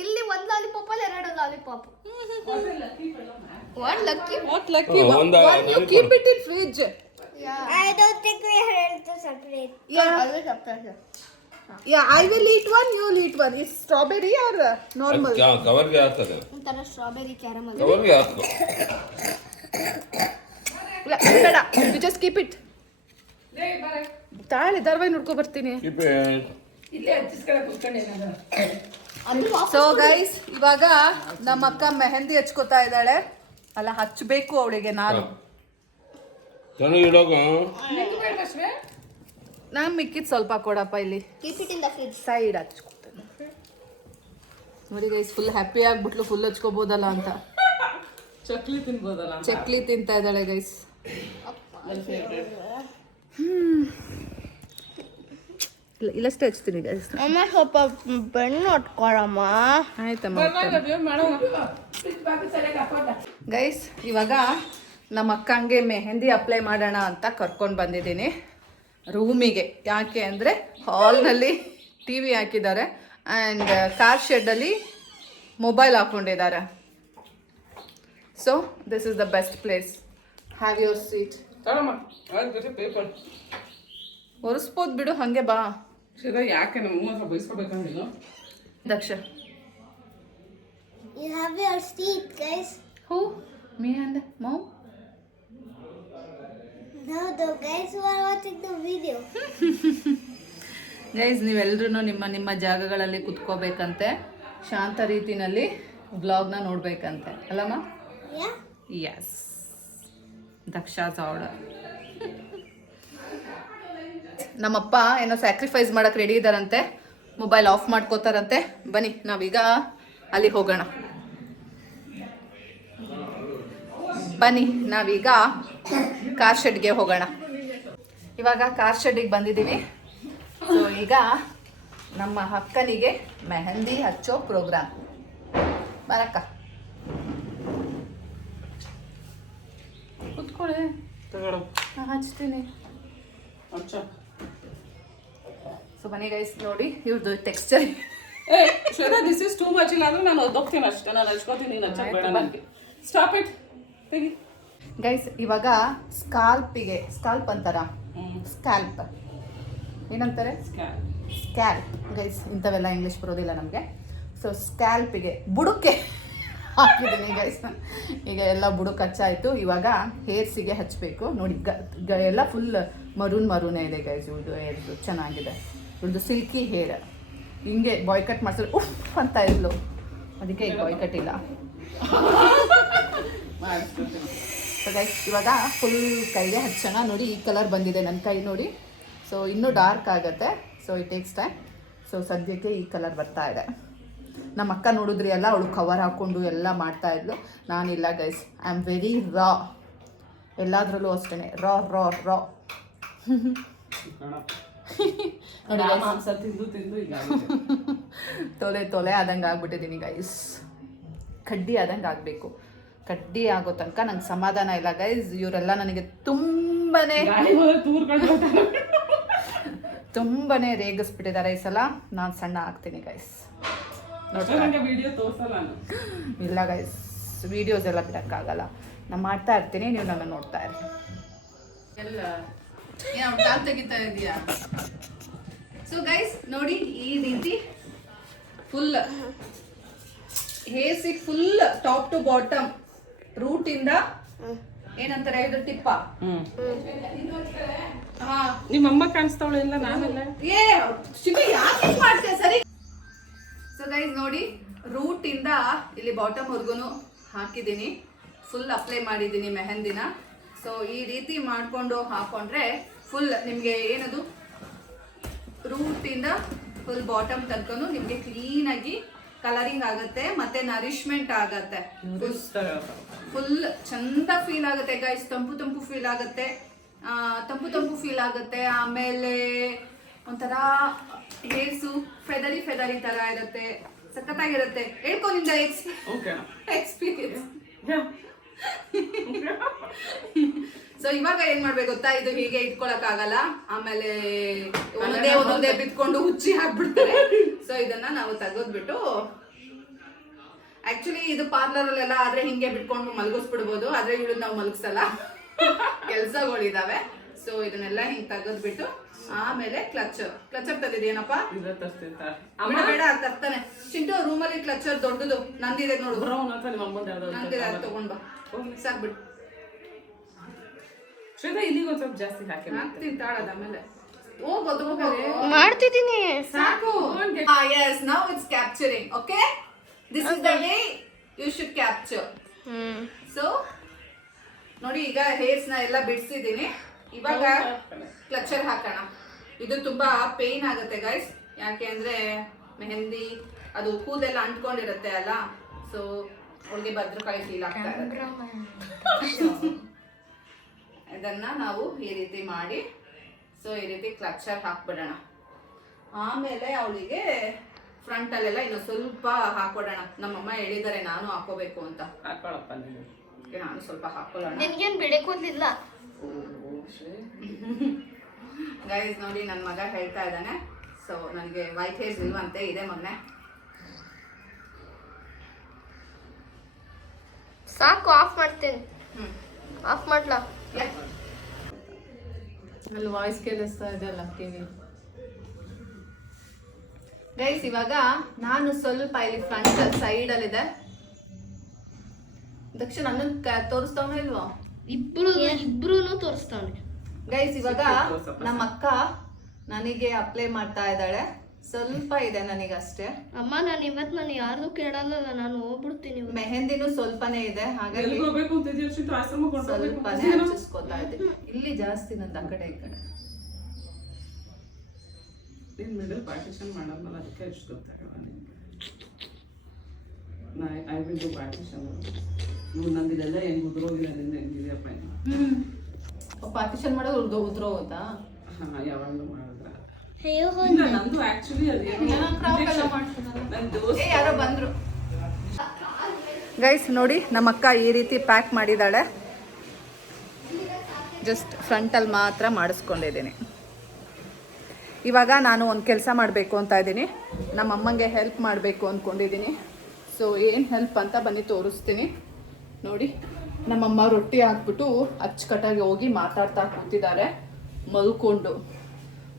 ಇಲ್ಲಿ ಒಂದ್ ಲಾಲಿಪಾಪ್ ಅಲ್ಲಿ 2 lollipop. What lucky? What lucky? One you keep it in fridge. Yeah. I don't think we have to separate. Yeah. Always separate. Yeah, I will eat one, you will eat one. Is strawberry or normal? ಕವರ್ಗೆ ಹಾಕ್ತದೆ. ಒಂಥರ strawberry caramel. ಕವರ್ಗೆ ಹಾಕು. ಬೇಡ, you just keep it. ತಾಳಿ ಧಾರಾವಾಹಿ ನೋಡ್ಕೊ ಬರ್ತೀನಿ. ಇಲ್ಲೇ ಹಚ್ಚಿಸ್ಕೊಳಕ್ ಕೂತ್ಕೊಂಡೇನಾದ್ರು. So guys, ಇವಾಗ ನಮ್ಮ ಅಕ್ಕ ಮೆಹಂದಿ ಹಚ್ಕೋತಾ ಇದ್ದಾಳೆ. ಅಲ್ಲ, ಹಚ್ಚಬೇಕು ಅವಳಿಗೆ ನಾನು. ನಾನು ಮಿಕ್ಕಿದ್ ಸ್ವಲ್ಪ ಕೊಡಪ್ಪ ಇಲ್ಲಿ. Keep it in the fridge. Side ಹಚ್ಕೊತೇನೆ. ನೋಡಿ ಗೈಸ್, ಫುಲ್ ಹ್ಯಾಪಿ ಆಗ್ಬಿಟ್ಲು. ಫುಲ್ ಹಚ್ಕೋಬೋದಲ್ಲ ಅಂತ ಚಕ್ಲಿ ತಿನ್ಬೋದಲ್ಲ? ಚಕ್ಲಿ ತಿಂತಾ ಇದ್ದಾಳೆ ಗೈಸ್. ಇಲ್ಲಷ್ಟೇ ಹಚ್ತೀನಿ ಗೈಸ್. ಅಮ್ಮ ಸ್ವಲ್ಪ ಬೆಣ್ಣೆ ಹೊಟ್ಕೊಳಮ್ಮ. ಆಯ್ತಮ್ಮ. ಮಾಡೋಣ. ಗೈಸ್, ಇವಾಗ ನಮ್ಮ ಅಕ್ಕಂಗೆ ಮೆಹಂದಿ ಅಪ್ಲೈ ಮಾಡೋಣ ಅಂತ ಕರ್ಕೊಂಡು ಬಂದಿದ್ದೀನಿ ರೂಮಿಗೆ. ಯಾಕೆ ಅಂದರೆ ಹಾಲ್ನಲ್ಲಿ ಟಿ ವಿ ಹಾಕಿದ್ದಾರೆ ಆ್ಯಂಡ್ ಕಾರ್ ಶೆಡ್ಡಲ್ಲಿ ಮೊಬೈಲ್ ಹಾಕ್ಕೊಂಡಿದ್ದಾರೆ. So this is the best place. Have your seat. ತಗೊಳಮ್ಮ, ಜೊತೆ ಪೇಪರ್ ಒರೆಸ್ಬೋದು ಬಿಡು, ಹಾಗೆ ಬಾ. ಸೀದಾ ಯಾಕೆ ನಮ್ಮ ಹತ್ರ ಬೈಸ್ಕೋಬೇಕಂದಿಲ್ಲ? Daksha, You have your seat, guys. Who me and mom. No, the guys who are watching the video. Guys, ನೀವೆಲ್ಲರೂ ನಿಮ್ಮ ನಿಮ್ಮ ಜಾಗಗಳಲ್ಲಿ ಕುತ್ಕೋಬೇಕಂತೆ, ಶಾಂತ ರೀತಿನಲ್ಲಿ ವ್ಲಾಗ್ನ ನೋಡಬೇಕಂತೆ ಅಲ್ಲಮ್ಮ? Yeah? Yes, Daksha's order. ನಮ್ಮಪ್ಪ ಏನೋ ಸ್ಯಾಕ್ರಿಫೈಸ್ ಮಾಡಕ್ಕೆ ರೆಡಿ ಇದ್ದಾರಂತೆ. ಮೊಬೈಲ್ ಆಫ್ ಮಾಡ್ಕೋತಾರಂತೆ. ಬನ್ನಿ ನಾವೀಗ ಅಲ್ಲಿ ಹೋಗೋಣ. ಬನ್ನಿ ನಾವೀಗ ಕಾರ್ ಶೆಡ್ಗೆ ಹೋಗೋಣ. ಇವಾಗ ಕಾರ್ ಶೆಡ್ಡಿಗೆ ಬಂದಿದ್ದೀವಿ. ಸೊ ಈಗ ನಮ್ಮ ಅಕ್ಕನಿಗೆ ಮೆಹಂದಿ ಹಚ್ಚೋ ಪ್ರೋಗ್ರಾಮ್. ಬರಕ್ಕ ಕುತ್ಕೊಳ್ಳಿ, ತಗೊಳ್ಳೋ. ನಾನು ಹಚ್ತೀನಿ. ಅಚ್ಚ. ಸೊ ಬನ್ನಿ ಗೈಸ್, ನೋಡಿ ಇವ್ರದ್ದು ಟೆಕ್ಸ್ಚರ್ ಏ Shweta this is too much. ಇಲ್ಲ ಅಂದ್ರೆ ನಾನು ಒದ್ದೋಗ್ತೀನಿ ಅಷ್ಟೇ. ನಾನು ಹಚ್ಕೋತೀನಿ, ನೀನು ಹಚ್ಚಕ್ ಬೇಡ ನನಗೆ. ಸ್ಟಾಪ್ ಇಟ್, ತೆಗಿ. ಗೈಸ್ ಇವಾಗ ಸ್ಕಾಲ್ಪ್ ಅಂತಾರ, ಸ್ಕ್ಯಾಲ್ಪ್ ಏನಂತಾರೆ, ಸ್ಕ್ಯಾಲ್ಪ್ ಗೈಸ್. ಇಂಥವೆಲ್ಲ ಇಂಗ್ಲೀಷ್ ಬರೋದಿಲ್ಲ ನಮಗೆ. ಸೊ ಸ್ಕ್ಯಾಲ್ಪಿಗೆ ಬುಡಕ್ಕೆ ಹಾಕಿದ್ದೀನಿ ಗೈಸ್. ಈಗ ಎಲ್ಲ ಬುಡಕ್ಕೆ ಹಚ್ಚಾಯಿತು. ಇವಾಗ ಹೇರ್ಸಿಗೆ ಹಚ್ಚಬೇಕು. ನೋಡಿ ಎಲ್ಲ ಫುಲ್ ಮರೂನೇ ಇದೆ ಗೈಸ್. ಇದು ಹೇರ್ದು ಚೆನ್ನಾಗಿದೆ. ಇವ್ರದ್ದು ಸಿಲ್ಕಿ ಹೇರ್. ಹಿಂಗೆ ಬಾಯ್ ಕಟ್ ಮಾಡಿಸಿದ್ರೆ ಉಫ್ ಅಂತ ಇದ್ಲು, ಅದಕ್ಕೆ ಈಗ ಬಾಯ್ ಕಟ್ ಇಲ್ಲ. ಸೊ ಗೈಸ್ ಇವಾಗ ಫುಲ್ ಕೈಗೆ ಹಚ್ಚೋಣ. ನೋಡಿ ಈ ಕಲರ್ ಬಂದಿದೆ ನನ್ನ ಕೈ ನೋಡಿ. ಸೊ ಇನ್ನೂ ಡಾರ್ಕ್ ಆಗುತ್ತೆ. So it takes time. So ಸದ್ಯಕ್ಕೆ ಈ ಕಲರ್ ಬರ್ತಾ ಇದೆ. ನಮ್ಮ ಅಕ್ಕ ನೋಡಿದ್ರಿ ಅಲ್ಲ, ಅವಳು ಕವರ್ ಹಾಕ್ಕೊಂಡು ಎಲ್ಲ ಮಾಡ್ತಾ ಇದ್ಲು. ನಾನಿಲ್ಲ ಗೈಸ್, ಐ ಆಮ್ ವೆರಿ ರಾ. ಎಲ್ಲದರಲ್ಲೂ ಅಷ್ಟೇ ರಾ ರಾ ರಾ. ಮಾಂಸ ತಿಂದು ಈಗ ತೊಲೆ ಆದಂಗೆ ಆಗ್ಬಿಟ್ಟಿದ್ದೀನಿ ಗೈಸ್. ಕಡ್ಡಿ ಆದಂಗೆ ಆಗಬೇಕು. ಕಡ್ಡಿ ಆಗೋ ತನಕ ನಂಗೆ ಸಮಾಧಾನ ಇಲ್ಲ ಗೈಸ್. ಇವರೆಲ್ಲ ನನಗೆ ತುಂಬಾನೇ ರೇಗಿಸ್ಬಿಟ್ಟಿದ್ದಾರೆ ಈ ಸಲ. ನಾನು ಸಣ್ಣ ಆಗ್ತೀನಿ ಗೈಸ್. ಇಲ್ಲ ಗೈಸ್, ವಿಡಿಯೋಸ್ ಎಲ್ಲ ಬಿಡೋಕ್ಕಾಗಲ್ಲ. ನಾನು ಮಾಡ್ತಾ ಇರ್ತೀನಿ, ನೀವು ನನ್ನ ನೋಡ್ತಾ ಇರ್ತೀನಿ. ಎಲ್ಲ ಕಾಲ್ ತೆಗಿತಾ ಇದೆಯಾ? ಸೊ ಗೈಸ್ ನೋಡಿ, ಈ ರೀತಿ ಫುಲ್ ಹೇರ್ಸಿಗೆ ಫುಲ್ ಟಾಪ್ ಟು ಬಾಟಮ್, ರೂಟಿಂದ ಏನಂತಾರೆ ಇದು ಟಿಪ್ಪ. ನಿಮ್ಮಮ್ಮ ಕಾಣಿಸ್ತಾವಳೆ ಇಲ್ಲ, ನಾನೆಲ್ಲ ಯಾಕೆ ಮಾಡ್ತೇವೆ ಸರಿ. ಸೊ ಗೈಸ್ ನೋಡಿ, ರೂಟಿಂದ ಇಲ್ಲಿ ಬಾಟಮ್ ವರ್ಗು ಹಾಕಿದ್ದೀನಿ. ಫುಲ್ ಅಪ್ಲೈ ಮಾಡಿದ್ದೀನಿ ಮೆಹಂದಿನ. ಸೊ ಈ ರೀತಿ ಮಾಡಿಕೊಂಡು ಹಾಕೊಂಡ್ರೆ ಫುಲ್ ನಿಮಗೆ ಏನದು ರೂಟಿಂದ ಫುಲ್ ಬಾಟಮ್ ತನಕನು ನಿಮಗೆ ಕ್ಲೀನಾಗಿ ಕಲರಿಂಗ್ ಆಗುತ್ತೆ, ಮತ್ತೆ ನರಿಶ್ಮೆಂಟ್ ಆಗುತ್ತೆ. ಫುಲ್ ಚಂದ ಫೀಲ್ ಆಗುತ್ತೆ ಗೈಸ್. ತಂಪು ಫೀಲ್ ಆಗುತ್ತೆ, ತಂಪು ಫೀಲ್ ಆಗುತ್ತೆ. ಆಮೇಲೆ ಒಂಥರ ಹೇರ್ಸು ಫೆದರಿ ತರ ಇರುತ್ತೆ, ಸಖತ್ತಾಗಿರುತ್ತೆ. ಹೇಳ್ಕೊಂಡಿದ್ದ ಎಕ್ಸ್ಪೀರಿಯನ್ಸ್. ಸೊ ಇವಾಗ ಏನ್ ಮಾಡ್ಬೇಕು ಗೊತ್ತಾ, ಇದು ಹೀಗೆ ಇಟ್ಕೊಳಕ್ ಆಗಲ್ಲ. ಆಮೇಲೆ ಒಂದೊಂದೇ ಬಿತ್ಕೊಂಡು ಹುಚ್ಚಿ ಹಾಕ್ಬಿಡ್ತಾರೆ. ಸೊ ಇದನ್ನ ನಾವು ತೆಗೆದ್ಬಿಟ್ಟು, ಆಕ್ಚುಲಿ ಇದು ಪಾರ್ಲರ್ ಅಲ್ಲೆಲ್ಲ ಆದ್ರೆ ಹಿಂಗೆ ಬಿಟ್ಕೊಂಡು ಮಲಗಿಸ್ಬಿಡ್ಬೋದು. ಆದ್ರೆ ಇವಳು ನಾವು ಮಲಗಿಸಲ್ಲ, ಕೆಲ್ಸಗಳಿದಾವೆ. ಸೊ ಇದನ್ನೆಲ್ಲ ಹಿಂಗ್ ತೆಗೆದ್ಬಿಟ್ಟು ಆಮೇಲೆ ಕ್ಲಚರ್ ತೆಗೆದೇನಪ್ಪ ಬೇಡ ತರ್ತಾನೆ. ಚಿಂಟು ರೂಮಲ್ಲಿ ಕ್ಲಚರ್ ದೊಡ್ಡದು ನಂದಿದೆ ನೋಡು, ನಂದಿದೆ, ತಗೊಂಡ್ ಬಾ ಸಾಕ್ಬಿಟ್ಟು. ಶ್ವೇತಾ ಇಲ್ಲಿಗೆ ಒಂದ್ ಸ್ವಲ್ಪ ಜಾಸ್ತಿ ಹಾಕ್ತೀನಿ ತಾಳದ ಆಮೇಲೆ ಮಾಡ್ತಿದ್ದೀನಿ. ಸಾಕು. Yes, now it's capturing. Okay, this is the way you should capture. So ನೋಡಿ, ಈಗ ಹೇರ್ಸ್ ನ ಎಲ್ಲ ಬಿಡಿಸಿದ್ದೀನಿ. ಇವಾಗ ಕ್ಲಚರ್ ಹಾಕೋಣ. ಇದು ತುಂಬಾ ಪೇನ್ ಆಗುತ್ತೆ ಗೈಸ್, ಯಾಕೆ ಅಂದ್ರೆ ಮೆಹಂದಿ ಅದು ಕೂದೆಲ್ಲ ಅಂಟ್ಕೊಂಡಿರುತ್ತೆ ಅಲ್ಲ. ಸೊ ಅವಳಿಗೆ ಭದ್ರಕಾಯಿ ಫೀಲ್ ಆಗ್ತಾ ಇರುತ್ತೆ. ಇದನ್ನ ನಾವು ಈ ರೀತಿ ಮಾಡಿ, ಸೊ ಈ ರೀತಿ ಕ್ಲಚರ್ ಹಾಕ್ಬಿಡೋಣ. ಆಮೇಲೆ ಅವಳಿಗೆ ಫ್ರಂಟ್ ಅಲ್ಲೆಲ್ಲ ಇನ್ನು ಸ್ವಲ್ಪ ಹಾಕೊಡೋಣ. ನಮ್ಮಮ್ಮ ಹೇಳಿದ್ದಾರೆ ನಾನು ಹಾಕೋಬೇಕು ಅಂತ. ಹಾಕೊಳ್ಳಪ್ಪ, ನಾನು ಸ್ವಲ್ಪ ಹಾಕೊಳ್ಳೋಣ. ನಿನ್ಗೇನ್ ಬಿಡಕೋದಿಲ್ಲ ಗೈಸ್ ನೋಡಿ, ನನ್ನ ಮಗ ಹೇಳ್ತಾ ಇದ್ದಾನೆ. ಸೊ ನನಗೆ ವೈಟ್ ಹೇರ್ಸ್ ಇಲ್ವಂತೆ, ಇದೆ ಮೊನ್ನೆ. ಸಾಕು, ಆಫ್ ಮಾಡ್ತೇನೆ. ಆಫ್ ಮಾಡ್ಲಾ? ಅಲ್ಲಿ ವಾಯ್ಸ್ ಕೇಳಿಸ್ತಾ ಇದೆಯಲ್ಲ ಟಿವಿ. ಗೈಸ್ ಇವಾಗ ನಾನು ಸ್ವಲ್ಪ ಇಲ್ಲಿ ಫ್ರಂಟ್ ಸೈಡ್ ಅಲ್ಲಿ ಇದೆ. ದಕ್ಷಿಣ ನನ್ನ ತೋರಿಸ್ತಾವನ ಇಲ್ವಾ? ಇಬ್ರು ತೋರಿಸ್ತಾವನೆ. ಗೈಸ್ ಇವಾಗ ನಮ್ಮ ಅಕ್ಕ ನನಗೆ ಅಪ್ಲೈ ಮಾಡ್ತಾ ಇದ್ದಾಳೆ. ಸ್ವಲ್ಪ ಇದೆ ನನಗಷ್ಟೇ. ಅಮ್ಮ ನಾನು ಯಾರ್ದು ಕೇಳಲ್ಲ, ನಾನು ಹೋಗ್ಬಿಡ್ತೀನಿ. ಮೆಹಂದಿನೂ ಸ್ವಲ್ಪನೇ ಇದೆ, ಹಾಗಾಗಿ ಸ್ವಲ್ಪನೇ ಹಚ್ಚಿಸ್ಕೊತಾ ಇದ್ದೀನಿ. ಇಲ್ಲಿ ಜಾಸ್ತಿ ನಂದು ಆ ಕಡೆ ಈ ಕಡೆ. ಪಾರ್ಟಿಷನ್ ಮಾಡಲ್ಲ, ಅದಕ್ಕೆ ಎಷ್ಟು ಗೊತ್ತಾಗಲ್ಲ ನಿಮಗೆ. I will do partition. ನಂದಿದೆಲ್ಲ ಹೆಂಗ್ ಉದ್ರೋಗಿರೋದ್ರಿಂದ ಹೆಂಗಿದೆಯಪ್ಪ. ಪಾರ್ಟಿಷನ್ ಮಾಡೋದು ಉದ್ರೋಗುತ್ತಾ? ಯಾವಾಗಲೂ ಮಾಡಿದ್ರ ನಂದು ಆಕ್ಚುಲಿ ಯಾರೋ ಬಂದ್ರು. ಗೈಸ್ ನೋಡಿ, ನಮ್ಮ ಅಕ್ಕ ಈ ರೀತಿ ಪ್ಯಾಕ್ ಮಾಡಿದ್ದಾಳೆ. ಜಸ್ಟ್ ಫ್ರಂಟಲ್ಲಿ ಮಾತ್ರ ಮಾಡಿಸ್ಕೊಂಡಿದ್ದೀನಿ. ಇವಾಗ ನಾನು ಒಂದು ಕೆಲಸ ಮಾಡಬೇಕು ಅಂತ ಇದ್ದೀನಿ. ನಮ್ಮ ಅಮ್ಮಂಗೆ ಹೆಲ್ಪ್ ಮಾಡಬೇಕು ಅಂದ್ಕೊಂಡಿದ್ದೀನಿ. ಸೊ ಏನು ಹೆಲ್ಪ್ ಅಂತ ಬನ್ನಿ ತೋರಿಸ್ತೀನಿ. ನೋಡಿ, ನಮ್ಮಮ್ಮ ರೊಟ್ಟಿ ಹಾಕ್ಬಿಟ್ಟು ಅಚ್ಚುಕಟ್ಟಾಗಿ ಹೋಗಿ ಮಾತಾಡ್ತಾ ಕೂತಿದ್ದಾರೆ ಮಲ್ಕೊಂಡು.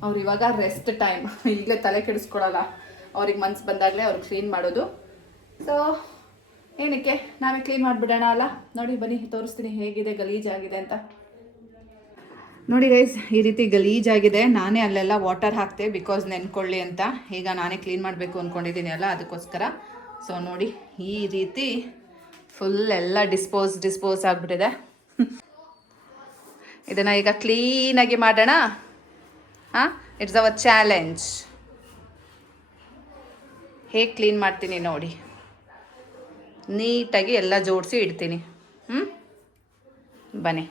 ಅವ್ರು ಇವಾಗ ರೆಸ್ಟ್ ಟೈಮ್, ಈಗಲೇ ತಲೆ ಕೆಡಿಸ್ಕೊಳಲ್ಲ. ಅವ್ರಿಗೆ ಮನ್ಸು ಬಂದಾಗಲೇ ಅವ್ರಿಗೆ ಕ್ಲೀನ್ ಮಾಡೋದು. ಸೊ ಏನಕ್ಕೆ ನಾವೇ ಕ್ಲೀನ್ ಮಾಡಿಬಿಡೋಣ ಅಲ್ಲ. ನೋಡಿ ಬನ್ನಿ ತೋರಿಸ್ತೀನಿ ಹೇಗಿದೆ, ಗಲೀಜಾಗಿದೆ ಅಂತ. ನೋಡಿ ಗೈಸ್, ಈ ರೀತಿ ಗಲೀಜಾಗಿದೆ. ನಾನೇ ಅಲ್ಲೆಲ್ಲ ವಾಟರ್ ಹಾಕ್ತೆ ಬಿಕಾಸ್ ನೆನ್ಕೊಳ್ಳಿ ಅಂತ. ಈಗ ನಾನೇ ಕ್ಲೀನ್ ಮಾಡಬೇಕು ಅಂದ್ಕೊಂಡಿದ್ದೀನಿ ಅಲ್ಲ, ಅದಕ್ಕೋಸ್ಕರ. ಸೊ ನೋಡಿ, ಈ ರೀತಿ ಫುಲ್ ಎಲ್ಲ ಡಿಸ್ಪೋಸ್ ಆಗಿಬಿಟ್ಟಿದೆ. ಇದನ್ನು ಈಗ ಕ್ಲೀನಾಗಿ ಮಾಡೋಣ. It's hour challenge. ಹೇಗೆ ಕ್ಲೀನ್ ಮಾಡ್ತೀನಿ ನೋಡಿ. ನೀಟಾಗಿ ಎಲ್ಲ ಜೋಡಿಸಿ ಇಡ್ತೀನಿ. ಬನ್ನಿ.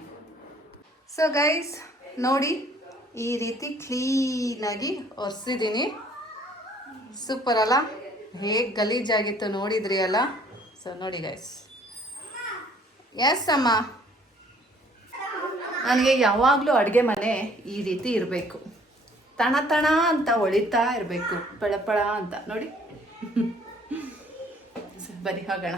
ಸೊ ಗೈಸ್ ನೋಡಿ, ಈ ರೀತಿ ಕ್ಲೀನಾಗಿ ಒರೆಸಿದ್ದೀನಿ. ಸೂಪರ್ ಅಲ್ಲ? ಹೇಗೆ ಗಲೀಜಾಗಿತ್ತು ನೋಡಿದ್ರಿ ಅಲ್ಲ. ಸೊ ನೋಡಿ ಗೈಸ್. ಎಸ್ ಅಮ್ಮ, ನನಗೆ ಯಾವಾಗಲೂ ಅಡುಗೆ ಮನೆ ಈ ರೀತಿ ಇರಬೇಕು. ತಣ ಅಂತ ಹೊಳಿತಾ ಇರಬೇಕು, ಪಳ ಅಂತ. ನೋಡಿ ಬನ್ನಿ ಹೋಗೋಣ.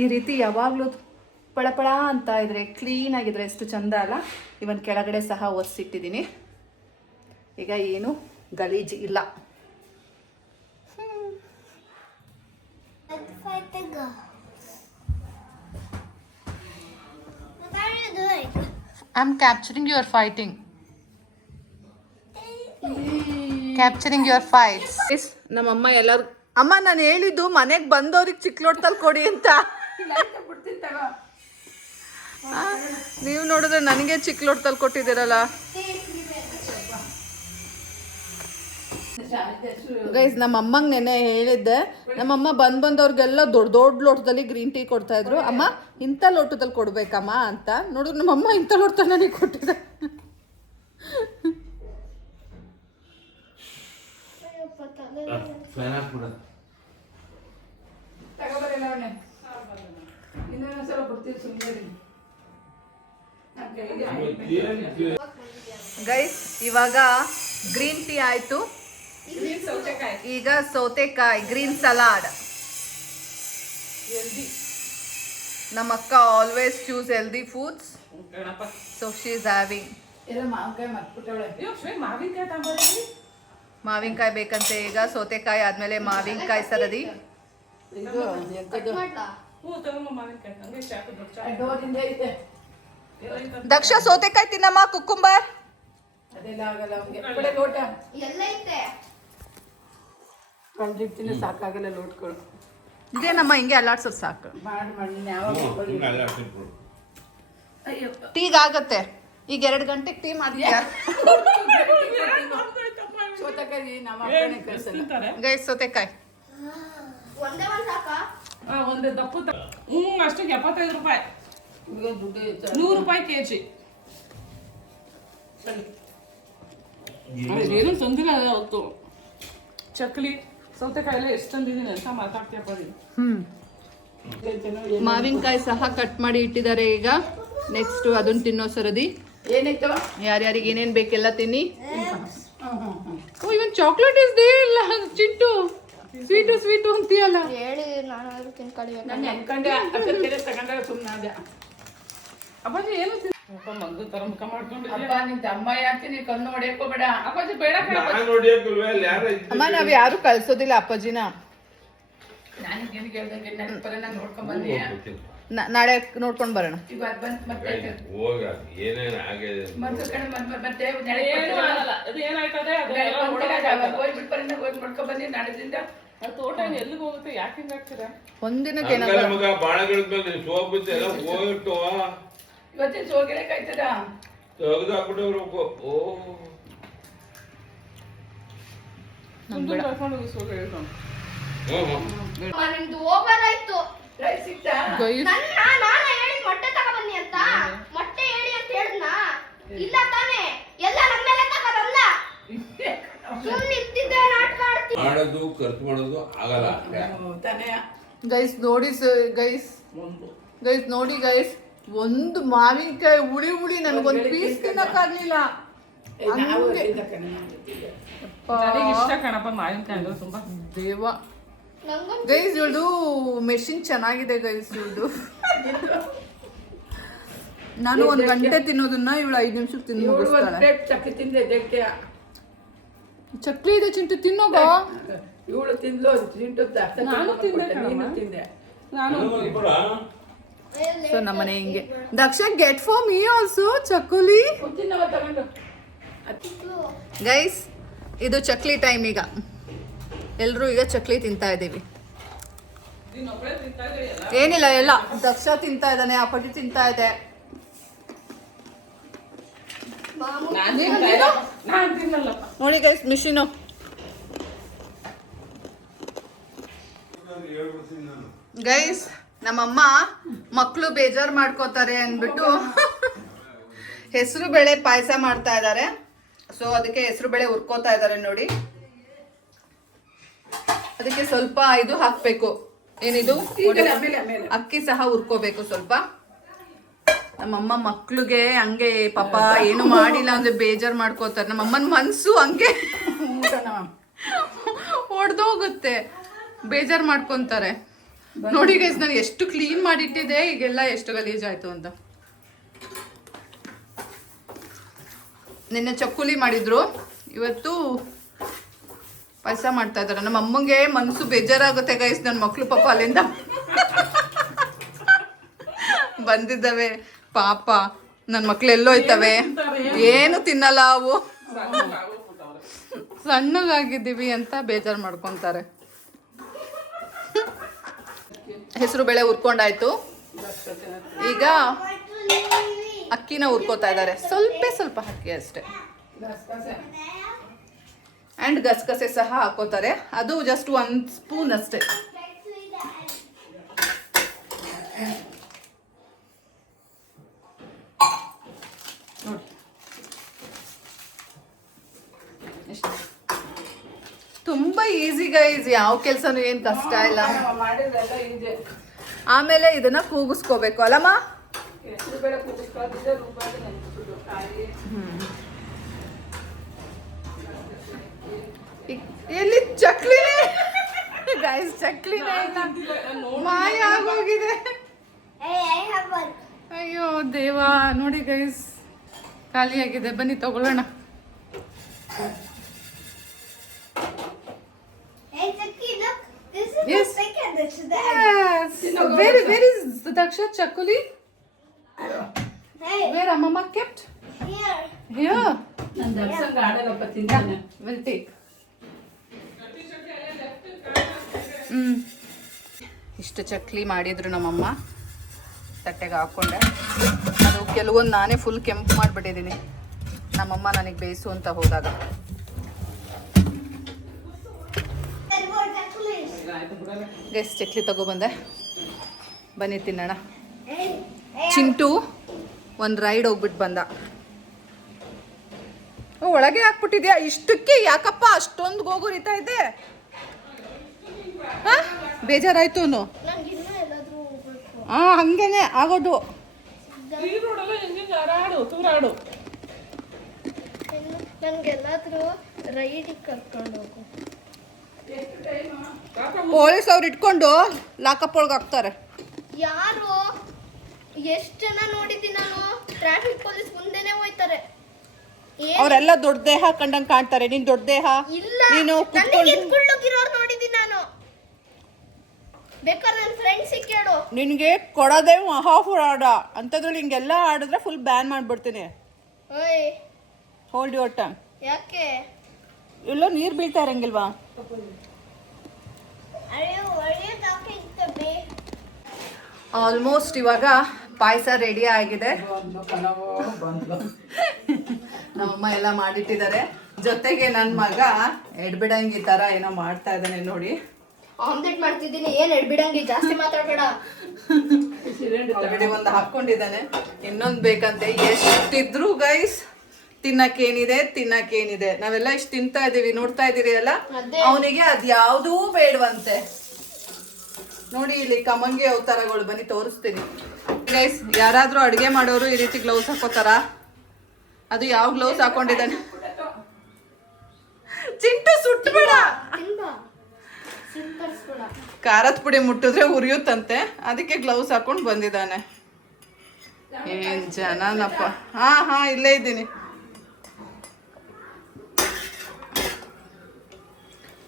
ಈ ರೀತಿ ಯಾವಾಗಲೂ ಪಳಪಳ ಅಂತ ಇದ್ರೆ, ಕ್ಲೀನಾಗಿದ್ರೆ ಎಷ್ಟು ಚಂದ ಅಲ್ಲ. ಇವನ್ ಕೆಳಗಡೆ ಸಹ ಒರೆಸಿಟ್ಟಿದ್ದೀನಿ. ಈಗ ಏನು ಗಲೀಜು ಇಲ್ಲ. I'm capturing your fighting. Capturing your fights. ನಮ್ಮಮ್ಮ ಎಲ್ಲರೂ, ಅಮ್ಮ ನಾನು ಹೇಳಿದ್ದು ಮನೆಗೆ ಬಂದವ್ರಿಗೆ ಚಿಕ್ಲೋಡ್ತಲ್ಲಿ ಕೊಡಿ ಅಂತ. ನೀವು ನೋಡಿದ್ರೆ ನನಗೆ ಚಿಕ್ಲೋಡ್ತಲ್ಲಿ ಕೊಟ್ಟಿದ್ದೀರಲ್ಲ ಗೈಸ್. ನಮ್ಮ ಅಮ್ಮಂಗೆ ನೆನೆ ಹೇಳಿದ್ದೆ, ನಮ್ಮಮ್ಮ ಬಂದವ್ರಿಗೆಲ್ಲ ದೊಡ್ಡ ಲೋಟದಲ್ಲಿ ಗ್ರೀನ್ ಟೀ ಕೊಡ್ತಾ ಇದ್ರು. ಅಮ್ಮ ಇಂಥ ಲೋಟದಲ್ಲಿ ಕೊಡ್ಬೇಕಮ್ಮ ಅಂತ. ನೋಡಿದ್ರೆ ನಮ್ಮಮ್ಮ ಇಂಥ ಲೋಟದಲ್ಲಿ ನನಗೆ ಕೊಟ್ಟಿದ್ದೆ. ಗೈಸ್ ಇವಾಗ ಗ್ರೀನ್ ಟೀ ಆಯ್ತು. ಈಗ ಸೌತೆಕಾಯಿ ಗ್ರೀನ್ ಸಲಾಡ್. ನಮ್ಮ ಅಕ್ಕ always choose healthy foods. So she is having. ಮಾವಿನಕಾಯಿ ಬೇಕಂತೆ ಈಗ. ಸೌತೆಕಾಯಿ ಆದ್ಮೇಲೆ ಮಾವಿನಕಾಯಿ ಸರದಿ. ದಕ್ಷ ಸೌತೆಕಾಯಿ ತಿನ್ನಮ್ಮ. ಕುಕ್ಕುಂಬರ್ ಸಾಕಾಗಲ್ಲ ಲೋಟ್ಗಳು. ಇದೇನಮ್ಮ ಹಿಂಗೆ ಅಲ್ಲಾಡ್ಸೋದು ಸಾಕು. ಟೀಗ್ ಆಗತ್ತೆ. ಈಗ 2 ಗಂಟೆಗೆ ಟೀ ಮಾಡ್ತೀಯ ಗೈಸ್. ಸೌತೆಕಾಯಿ ಒಂದು ದಪ್ಪು ಅಷ್ಟಕ್ಕೆ 75 ರೂಪಾಯಿ, 100 ರೂಪಾಯಿ ಕೆಜಿ. ಏನು ತಂದಿಲ್ಲ ಅವತ್ತು. ಚಕ್ಲಿ ಸೌತೆಕಾಯಿ ಎಲ್ಲ ಎಷ್ಟು ತಂದಿದ್ದೀನಿ ಅಂತ ಮಾತಾಡ್ತೀಯಪ್ಪ ನೀನು. ಮಾವಿನಕಾಯಿ ಸಹ ಕಟ್ ಮಾಡಿ ಇಟ್ಟಿದ್ದಾರೆ. ಈಗ ನೆಕ್ಸ್ಟ್ ಅದನ್ನ ತಿನ್ನೋ ಸರದಿ. ಏನಾಯ್ತವ? ಯಾರ್ಯಾರಿಗೆ ಏನೇನು ಬೇಕೆಲ್ಲ ತಿನ್ನಿ. ಓ ಇವನ್ ಚಾಕ್ಲೇಟ್ ಇಸ್ ದೇ ಇಲ್ಲ ಚಿಂಟು. ಸ್ವೀಟು ಅಂತೀಯಲ್ಲ. ಹೇಳಿ ನಾನು ತಿನ್ಕೊಳ್ಳಿ. ನಾನು ಅನ್ಕೊಂಡೆ ಅಕ್ಕನ ತಗೊಂಡಾಗ ಸುಮ್ಮನೆ ಅದೇ. ಅಪ್ಪಾಜಿ ಏನು ಮಗು ತರ ಮುಖ ಮಾಡ್ಕೊಂಡು ಅಪ್ಪ ನಿನ್ ತಮ್ಮ ಯಾಕೆ ನೀ ಕಣ್ಣು ಹೊಡೆಯಕೋಬೇಡ. ಅಪ್ಪಾಜಿ ಬೇಡ. ಅಮ್ಮ ನಾವ್ ಯಾರು ಕಳ್ಸೋದಿಲ್ಲ ಅಪ್ಪಾಜಿನ. ನಾನು ಕೇಳ್ದಂಗೆ ನನ್ನ ಪರ ನಾನು ನೋಡ್ಕೊಂಡ್ ಬಂದೆ. ನಾಳೆ ನೋಡ್ಕೊಂಡ್ ಬರೋಣ. ಈಗ ಬಂದ್ ಮತ್ತೆ ಹೋಗ ಏನೇನು ಆಗಿದೆ ಮತ್ತೆ ನೋಡ್ಕೊಂಡ್ ಬಂದಿ ನಾಳೆದಿಂದ. ತೋಟ ಎಲ್ಲಿಗೆ ಹೋಗುತ್ತೆ? ಯಾಕೆ ಹಿಂಗಾಗ್ತೀರಾ? ಒಂದಿನಕ್ಕೆ ಮಗ ಬಾಣಗಳಿದ್ಮೇಲೆ ಸೋಪುತ್ತೆ ಎಲ್ಲ ಹೋಗಿರ್ತವ. ಇವತ್ತಿನ ಸೋಗಿಲೆ ಕಾಯ್ತದ ತೆಗ್ದು ಹಾಕ್ಬಿಟ್ಟವ್ರು. ಓ ಕರ್ಕೊಂಡು ಹೋಗಿ ಸೋಗ ಹೇಳ್ಕೊಂಡು ನಿಮ್ದು ಓವರ್ ಆಯ್ತು. ಸಿಕ್ತಾ ನಾನು ಹೇಳಿದ್ ಮೊಟ್ಟೆ ತಗೊಬನ್ನಿ ಅಂತ. ಮೊಟ್ಟೆ ಹೇಳಿ ಅಂತ ಹೇಳಿದ್ನಾ? ಇಲ್ಲ ತಾನೇ, ಎಲ್ಲ ನಮ್ಮ ಮೇಲೆ ತಗೊರಲ್ಲ. ಸುಮ್ಮನೆ ಇರ್ತಿದ್ದೆ ನಾಟಕ ಆಡ್ತೀನಿ. ಮಾಡೋದು ಖರ್ಚು ಮಾಡೋದು ಆಗಲ್ಲ. ತಾನೇ ಗೈಸ್ ನೋಡಿ ಗೈಸ್ ಗೈಸ್ ನೋಡಿ ಗೈಸ್, ಒಂದು ಮಾವಿನಕಾಯಿ ಹುಳಿ ನನಗೊಂದು ಪೀಸ್ ತಿನ್ನಕ್ಕಾಗ್ಲಿಲ್ಲ. ನಾವು ಹಂಗೆ. ನನಗೆ ಇಷ್ಟ ಕಣಪ್ಪ ಮಾವಿನಕಾಯಿ ಅಂದ್ರೆ ತುಂಬಾ. ದೇವ ನಂಗೊಂದು ಗೈಸ್, ಇವಳು ಮೆಷಿನ್ ಚೆನ್ನಾಗಿದೆ ಗೈಸ್ ಇವಳು. ನಾನು 1 ಗಂಟೆ ತಿನ್ನೋದನ್ನ ಇವಳು 5 ನಿಮಿಷಕ್ಕೆ ತಿಂದು ಮುಗಿಸ್ತಾಳೆ. ಚಕ್ಕಿ ತಿಂದೆ ಇದಕ್ಕೆ ಚಕ್ಲಿ ಇದೆ ಚಿಂಟು, ತಿನ್ನೋಗ. ಇವಳು ತಿಂದ್ಲು ಚಿಂಟು ನಾನು ತಿಂದೆ ನೀನು ತಿಂದೆ. ನಾನು ಸೊ ನಮ್ಮನೆ ಹಿಂಗೆ. ದಕ್ಷ ಗೆಟ್ ಫಾರ್ ಮೀ ಆಲ್ಸೋ ಚಕ್ಕುಲಿ. ತಿನ್ನವ ತಗೊಂಡು ಗೈಸ್, ಇದು ಚಕ್ಲಿ ಟೈಮ್ ಈಗ. ಎಲ್ಲರೂ ಈಗ ಚಕ್ಲಿ ತಿಂತಾ ಇದ್ದೀವಿ. ನೀನೊಬ್ಳೆ ತಿಂತಾ ಇದೀಯಲ್ಲ. ಏನಿಲ್ಲ, ಎಲ್ಲ ದಕ್ಷ ತಿಂತಾ ಇದ್ದಾನೆ, ಅಪ್ಪಟಿ ತಿಂತಾ ಇದೆ. ಮಾಮು ನಾನ್ ತಿಂತಾ ಇಲ್ಲ. ನಾನ್ ತಿನ್ನಲ್ಲಪ್ಪ. ನೋಡಿ ಗೈಸ್ ಮಿಷಿನು. ಗೈಸ್, ನಮ್ಮಮ್ಮ ಮಕ್ಕಳು ಬೇಜಾರು ಮಾಡ್ಕೋತಾರೆ ಅಂದ್ಬಿಟ್ಟು ಹೆಸರು ಬೇಳೆ ಪಾಯಸ ಮಾಡ್ತಾ ಇದ್ದಾರೆ. ಸೊ ಅದಕ್ಕೆ ಹೆಸರು ಬೇಳೆ ಹುರ್ಕೋತಾ ಇದ್ದಾರೆ ನೋಡಿ. ಅದಕ್ಕೆ ಸ್ವಲ್ಪ ಇದು ಹಾಕ್ಬೇಕು, ಏನಿದು ಅಕ್ಕಿ ಸಹ ಹುರ್ಕೋಬೇಕು ಸ್ವಲ್ಪ. ನಮ್ಮಮ್ಮ ಮಕ್ಳಿಗೆ ಹಂಗೆ ಪಾಪ ಏನು ಮಾಡಿಲ್ಲ ಅಂದ್ರೆ ಬೇಜಾರು ಮಾಡ್ಕೋತಾರೆ. ನಮ್ಮಮ್ಮನ ಮನ್ಸು ಹಂಗೆ ಹೊಡೆದೋಗುತ್ತೆ, ಬೇಜಾರು ಮಾಡ್ಕೊಂತಾರೆ. ನೋಡಿ ಗೈಸ್, ನಾನು ಎಷ್ಟು ಕ್ಲೀನ್ ಮಾಡಿಟ್ಟಿದ್ದೆ, ಈಗೆಲ್ಲ ಎಷ್ಟು ಗಲೀಜಾಯ್ತು ಅಂತ. ನಿನ್ನೆ ಚಕ್ಕುಲಿ ಮಾಡಿದ್ರು, ಇವತ್ತು ಪಾಯಸ ಮಾಡ್ತಾ ಇದ್ದಾರೆ. ನಮ್ಮ ಅಮ್ಮಂಗೆ ಮನಸ್ಸು ಬೇಜಾರಾಗುತ್ತೆ ಗೈಸ್, ನನ್ನ ಮಕ್ಕಳು ಪಾಪ ಅಲ್ಲಿಂದ ಬಂದಿದ್ದಾವೆ. ಪಾಪ ನನ್ನ ಮಕ್ಳು ಎಲ್ಲೋಯ್ತವೆ, ಏನು ತಿನ್ನಲ್ಲ ಅವು, ಸಣ್ಣಗಾಗಿದ್ದೀವಿ ಅಂತ ಬೇಜಾರು ಮಾಡ್ಕೊತಾರೆ. ಹೆಸರು ಬೇಳೆ ಹುರ್ಕೊಂಡಾಯ್ತು, ಈಗ ಅಕ್ಕಿನ ಹುರ್ಕೋತಾ ಇದ್ದಾರೆ. ಸ್ವಲ್ಪ ಅಕ್ಕಿ ಅಷ್ಟೇ. ಆ್ಯಂಡ್ ಗಸಗಸೆ ಸಹ ಹಾಕೋತಾರೆ, ಅದು ಜಸ್ಟ್ 1 ಸ್ಪೂನ್ ಅಷ್ಟೇ. ನೋಡಿ ತುಂಬಾ ಈಸಿ ಗೈಸ್, ಯಾವ ಕೆಲ್ಸನೂ ಏನ್ ಕಷ್ಟ ಇಲ್ಲ. ಮಾಡಿದ್ರೆಲ್ಲ ಇದೆ. ಆಮೇಲೆ ಇದನ್ನ ಕೂಗಿಸ್ಕೋಬೇಕು ಅಲ್ಲಮ್ಮ. ಹೆಸರು ಬೇಳೆ ಕೂಗಿಸ್ಕೊಳ್ಳೋದಿದೆ, ರುಬ್ಬೋದು ನೆನ್ಸ್ಬಿಟ್ಟು ಕಾಯಿ. ಎಲ್ಲಿ ಚಕ್ಲಿನೇ ಗೈಸ್, ಚಕ್ಲಿನೇ ಇಲ್ಲ, ಮಾಯ ಆಗೋಗಿದೆ. ಅಯ್ಯೋ ದೇವ, ನೋಡಿ ಗೈಸ್ ಖಾಲಿಯಾಗಿದೆ. ಬನ್ನಿ ತಗೊಳ್ಳೋಣ. Yes. Where is Daksha Chakuli? Where Mama kept? Here. ನನ್ನ ದರ್ಶನ್ಗೆ ಆಡಲ್ಲಪ್ಪ, ತಿಂತಾನೆ. We'll take. ಇಷ್ಟು ಚಕ್ಲಿ ಮಾಡಿದ್ರು ನಮ್ಮಮ್ಮ, ತಟ್ಟೆಗೆ ಹಾಕ್ಕೊಂಡೆ. ಅದು ಕೆಲವೊಂದು ನಾನೇ ಫುಲ್ ಕೆಂಪು ಮಾಡಿಬಿಟ್ಟಿದ್ದೀನಿ, ನಮ್ಮಮ್ಮ ನನಗೆ ಬೇಯಿಸು ಅಂತ ಹೋದಾಗ. ಗೈಸ್, ಚಕ್ಲಿ ತಗೊಬಂದೆ, ಬನ್ನಿ ತಿನ್ನೋಣ. ಚಿಂಟು ಒಂದು ರೈಡ್ ಹೋಗ್ಬಿಟ್ಟು ಬಂದ. ಒಳಗೆ ಹಾಕ್ಬಿಟ್ಟಿದ್ಯಾ? ಇಷ್ಟಕ್ಕೆ ಯಾಕಪ್ಪ ಅಷ್ಟೊಂದು ಗೋಗುರಿತಾ ಇದೆ? ಬೇಜಾರಾಯ್ತು ಅವನು. ಹಂಗೇನೆ ಆಗೋದು. ಈ ರೋಡೆಲ್ಲ ಹೆಂಗೆ ಹಾರಾಡು ತೂರಾಡು. ನನ್ಗೆಲ್ಲಾದ್ರೂ ರೈಡಿಗೆ ಕರ್ಕೊಂಡು ಹೋಗು. ಪೊಲೀಸ್ ಅವ್ರು ಇಟ್ಕೊಂಡು ಲಾಕಪ್ ಒಳಗೆ ಹಾಕ್ತಾರೆ. ಯಾರು ಎಷ್ಟು ಜನ ನೋಡಿದ್ದೀನಿ ನಾನು, ಟ್ರಾಫಿಕ್ ಪೊಲೀಸ್ ಮುಂದೆನೆ ಹೋಯ್ತಾರೆ. ಅವರೆಲ್ಲ ದೊಡ್ಡ ದೇಹ ಕಂಡಂಗೆ ಕಾಣ್ತಾರೆ. ನೀನ್ ದೊಡ್ಡ ದೇಹ, ಇಲ್ಲ, ನೀನು ಕುತ್ಕೊಳ್ಳೋಗಿರೋರು ನೋಡಿದ್ದೀನಿ ನಾನು. ಬೇಕಾದ್ರೆ ನನ್ನ ಫ್ರೆಂಡ್ಸಿಗೆ ಕೇಳು. ನಿನಗೆ ಕೊಡೋದೇ ಹಾಫ್ ಆಡ ಅಂಥದ್ರಲ್ಲಿ ಹಿಂಗೆಲ್ಲ ಆಡಿದ್ರೆ ಫುಲ್ ಬ್ಯಾನ್ ಮಾಡ್ಬಿಡ್ತೀನಿ. ಓಯ್, ಹೋಲ್ಡ್ ಯುವರ್ ಟಂಗ್. ಯಾಕೆ? ಎಲ್ಲೋ ನೀರು ಬೀಳ್ತಾ ಇರಂಗಿಲ್ವಾ? ಆಲ್ಮೋಸ್ಟ್ ಇವಾಗ ಪಾಯಸ ರೆಡಿ ಆಗಿದೆ. ನಮ್ಮಮ್ಮ ಎಲ್ಲ ಮಾಡಿಟ್ಟಿದ್ದಾರೆ. ಜೊತೆಗೆ ನನ್ನ ಮಗ ಎಡ್ಬಿಡಂಗಿ ತರ ಏನೋ ಮಾಡ್ತಾ ಇದ್ದಾನೆ ನೋಡಿ. ಆಮ್ಲೆಟ್ ಮಾಡ್ತಿದ್ದೀನಿ, ಏನ್ ಎಡ್ಬಿಡಂಗಿ, ಜಾಸ್ತಿ ಮಾತಾಡ್ಬೇಡ. ಆಲ್ರೆಡಿ ಒಂದು ಹಾಕೊಂಡಿದ್ದಾನೆ, ಇನ್ನೊಂದು ಬೇಕಂತೆ. ಎಷ್ಟಿದ್ರು ಗೈಸ್ ತಿನ್ನಕ್ಕೇನಿದೆ. ನಾವೆಲ್ಲ ಇಷ್ಟು ತಿಂತಾ ಇದೀವಿ, ನೋಡ್ತಾ ಇದೀರಿ ಅಲ್ಲ. ಅವನಿಗೆ ಅದ್ಯಾವುದೂ ಬೇಡವಂತೆ. ನೋಡಿ ಇಲ್ಲಿ ಕಮಂಗಿ ಅವತಾರಗಳು, ಬನ್ನಿ ತೋರಿಸ್ತೀನಿ ಗೈಸ್. ಯಾರಾದ್ರೂ ಅಡುಗೆ ಮಾಡೋರು ಈ ರೀತಿ ಗ್ಲೌಸ್ ಹಾಕೋತಾರ? ಅದು ಯಾವ ಗ್ಲೌಸ್ ಹಾಕೊಂಡಿದ್ದಾನೆ ಚಿಂಟು? ಸುಟ್ಟಬೇಡ, ಖಾರದ ಪುಡಿ ಮುಟ್ಟಿದ್ರೆ ಉರಿಯುತ್ತಂತೆ, ಅದಕ್ಕೆ ಗ್ಲೌಸ್ ಹಾಕೊಂಡು ಬಂದಿದ್ದಾನೆ. ಏನ್ ಜನನಪ್ಪ. ಹಾ ಇಲ್ಲೇ ಇದ್ದೀನಿ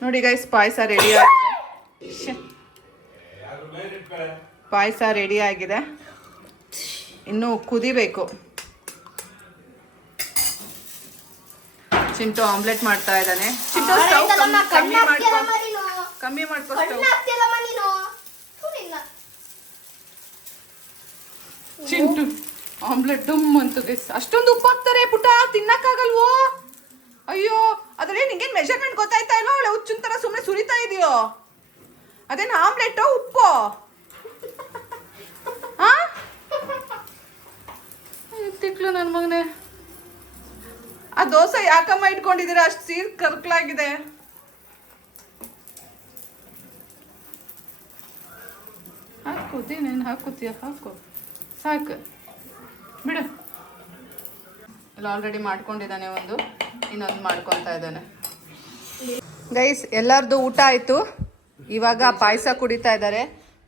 ನೋಡಿ ಗೈಸ್. ಪಾಯಸ ರೆಡಿ ಆಗಿದೆ. ಪಾಯಸ ರೆಡಿ ಆಗಿದೆ, ಇನ್ನು ಕುದಿಬೇಕು. ಚಿಂಟು ಆಮ್ಲೆಟ್ ಮಾಡ್ತಾ ಇದ್ದಾನೆ. ಚಿಂಟು ಸ್ಟವ್ ಕಮ್ಮಿ ಮಾಡ್ಕೊ ಸ್ಟವ್. ಚಿಂಟು ಆಮ್ಲೆಟ್ ಡುಮ್ ಅಂತ ಗೈಸ್. ಅಷ್ಟೊಂದು ಉಪ್ಪು ಹಾಕ್ತಾರೆ ಪುಟ, ತಿನ್ನಕ್ಕಾಗಲ್ವೋ? ಅಯ್ಯೋ, ಅದ್ರಲ್ಲಿ ನಿಂಗೇನು ಮೆಷರ್ಮೆಂಟ್ ಗೊತ್ತಾಯ್ತಾ ಇಲ್ವೋ? ಅವಳೆ ಹುಚ್ಚಿನ ಥರ ಸುಮ್ಮನೆ ಸುರಿತಾ ಇದೆಯೋ? ಅದೇನು ಆಮ್ಲೆಟ್ ಉಪ್ಪು? ಹಾ ತಿಕ್ಲು ನನ್ನ ಮಗನೇ. ಆ ದೋಸೆ ಯಾಕಮ್ಮ ಇಟ್ಕೊಂಡಿದ್ದೀರಾ? ಅಷ್ಟು ಸೀರ್ ಕರ್ಕಲಾಗಿದೆ. ಹಾಕೋತೀನೇನು ಹಾಕೋತೀಯ? ಹಾಕೋ ಸಾಕು ಬಿಡು. ಇಲ್ಲ ಆಲ್ರೆಡಿ ಮಾಡ್ಕೊಂಡಿದ್ದಾನೆ ಒಂದು, ಇನ್ನೊಂದು ಮಾಡ್ಕೊತಾ ಇದ್ದಾನೆ. ಗೈಸ್ ಎಲ್ಲರದು ಊಟ ಆಯಿತು. ಇವಾಗ ಪಾಯಸ ಕುಡಿತಾ ಇದ್ದಾರೆ.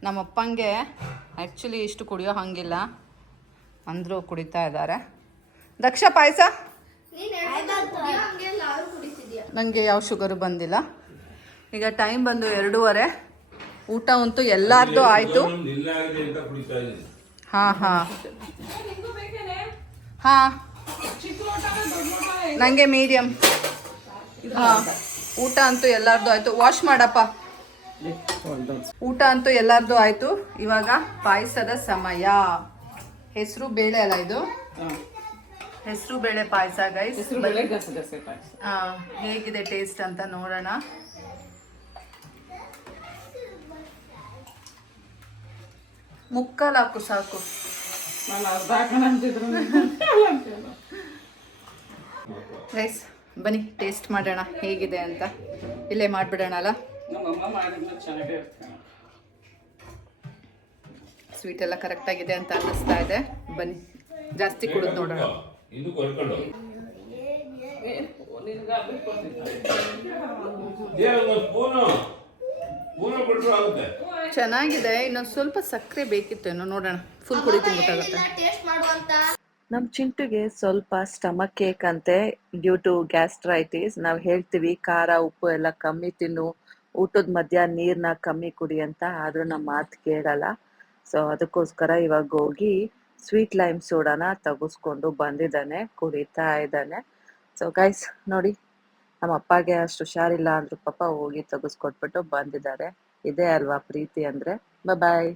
ನಮ್ಮಪ್ಪಂಗೆ ಆ್ಯಕ್ಚುಲಿ ಇಷ್ಟು ಕುಡಿಯೋ ಹಂಗಿಲ್ಲ ಅಂದರೂ ಕುಡಿತಾ ಇದ್ದಾರೆ. ದಕ್ಷ ಪಾಯಸ? ನನಗೆ ಯಾವ ಶುಗರು ಬಂದಿಲ್ಲ. ಈಗ ಟೈಮ್ ಬಂದು 2:30. ಊಟ ಅಂತೂ ಎಲ್ಲರದು ಆಯಿತು. ಹಾಂ ನನಗೆ ಮೀಡಿಯಮ್. ಹಾಂ, ಊಟ ಅಂತೂ ಎಲ್ಲರದು ಆಯಿತು. ವಾಶ್ ಮಾಡಪ್ಪ. ಊಟ ಅಂತೂ ಎಲ್ಲರದು ಆಯಿತು. ಇವಾಗ ಪಾಯಸದ ಸಮಯ. ಹೆಸರು ಬೇಳೆ ಅಲ್ಲ ಇದು? ಹೆಸರು ಬೇಳೆ ಪಾಯಸ ಗೈಸ್. ಹೇಗಿದೆ ಟೇಸ್ಟ್ ಅಂತ ನೋಡೋಣ. ಮುಕ್ಕಾಲು ಹಾಕು ಸಾಕು. ಗೈಸ್ ಬನ್ನಿ ಟೇಸ್ಟ್ ಮಾಡೋಣ ಹೇಗಿದೆ ಅಂತ. ಇಲ್ಲೇ ಮಾಡಿಬಿಡೋಣ ಅಲ್ಲ? ಸ್ವೀಟ್ ಎಲ್ಲ ಕರೆಕ್ಟಾಗಿದೆ ಅಂತ ಅನ್ನಿಸ್ತಾ ಇದೆ. ಬನ್ನಿ ಜಾಸ್ತಿ ಕುಡಿದು ನೋಡೋಣ. ಚೆನ್ನಾಗಿದೆ. ಇನ್ನೊಂದು ಸ್ವಲ್ಪ ಸಕ್ಕರೆ ಬೇಕಿತ್ತು ಏನೋ, ನೋಡೋಣ. ಫುಲ್ ಕುಡಿತೀನಿ ಗೊತ್ತಾಗುತ್ತೆ. ನಮ್ಮ ಚಿಂಟುಗೆ ಸ್ವಲ್ಪ ಸ್ಟಮಕ್ ಏಕ್ ಅಂತೆ, ಡ್ಯೂ ಟು ಗ್ಯಾಸ್ಟ್ರೈಟಿಸ್. ನಾವು ಹೇಳ್ತೀವಿ ಖಾರ ಉಪ್ಪು ಎಲ್ಲ ಕಮ್ಮಿ ತಿನ್ನು, ಊಟದ ಮಧ್ಯ ನೀರನ್ನ ಕಮ್ಮಿ ಕುಡಿ ಅಂತ, ಆದರೂ ನಮ್ಮ ಮಾತು ಕೇಳಲ್ಲ. ಸೊ ಅದಕ್ಕೋಸ್ಕರ ಇವಾಗ ಹೋಗಿ ಸ್ವೀಟ್ ಲೈಮ್ ಸೋಡಾನ ತೆಗೆಸ್ಕೊಂಡು ಬಂದಿದ್ದಾನೆ, ಕುಡಿತಾ ಇದ್ದಾನೆ. ಸೊ ಗೈಸ್ ನೋಡಿ, ನಮ್ಮ ಅಪ್ಪಗೆ ಅಷ್ಟು ಹುಷಾರಿಲ್ಲ ಅಂದ್ರು ಪಾಪ ಹೋಗಿ ತೆಗೆಸ್ಕೊಟ್ಬಿಟ್ಟು ಬಂದಿದ್ದಾರೆ. ಇದೇ ಅಲ್ವಾ ಪ್ರೀತಿ ಅಂದರೆ. ಬಾಯ್.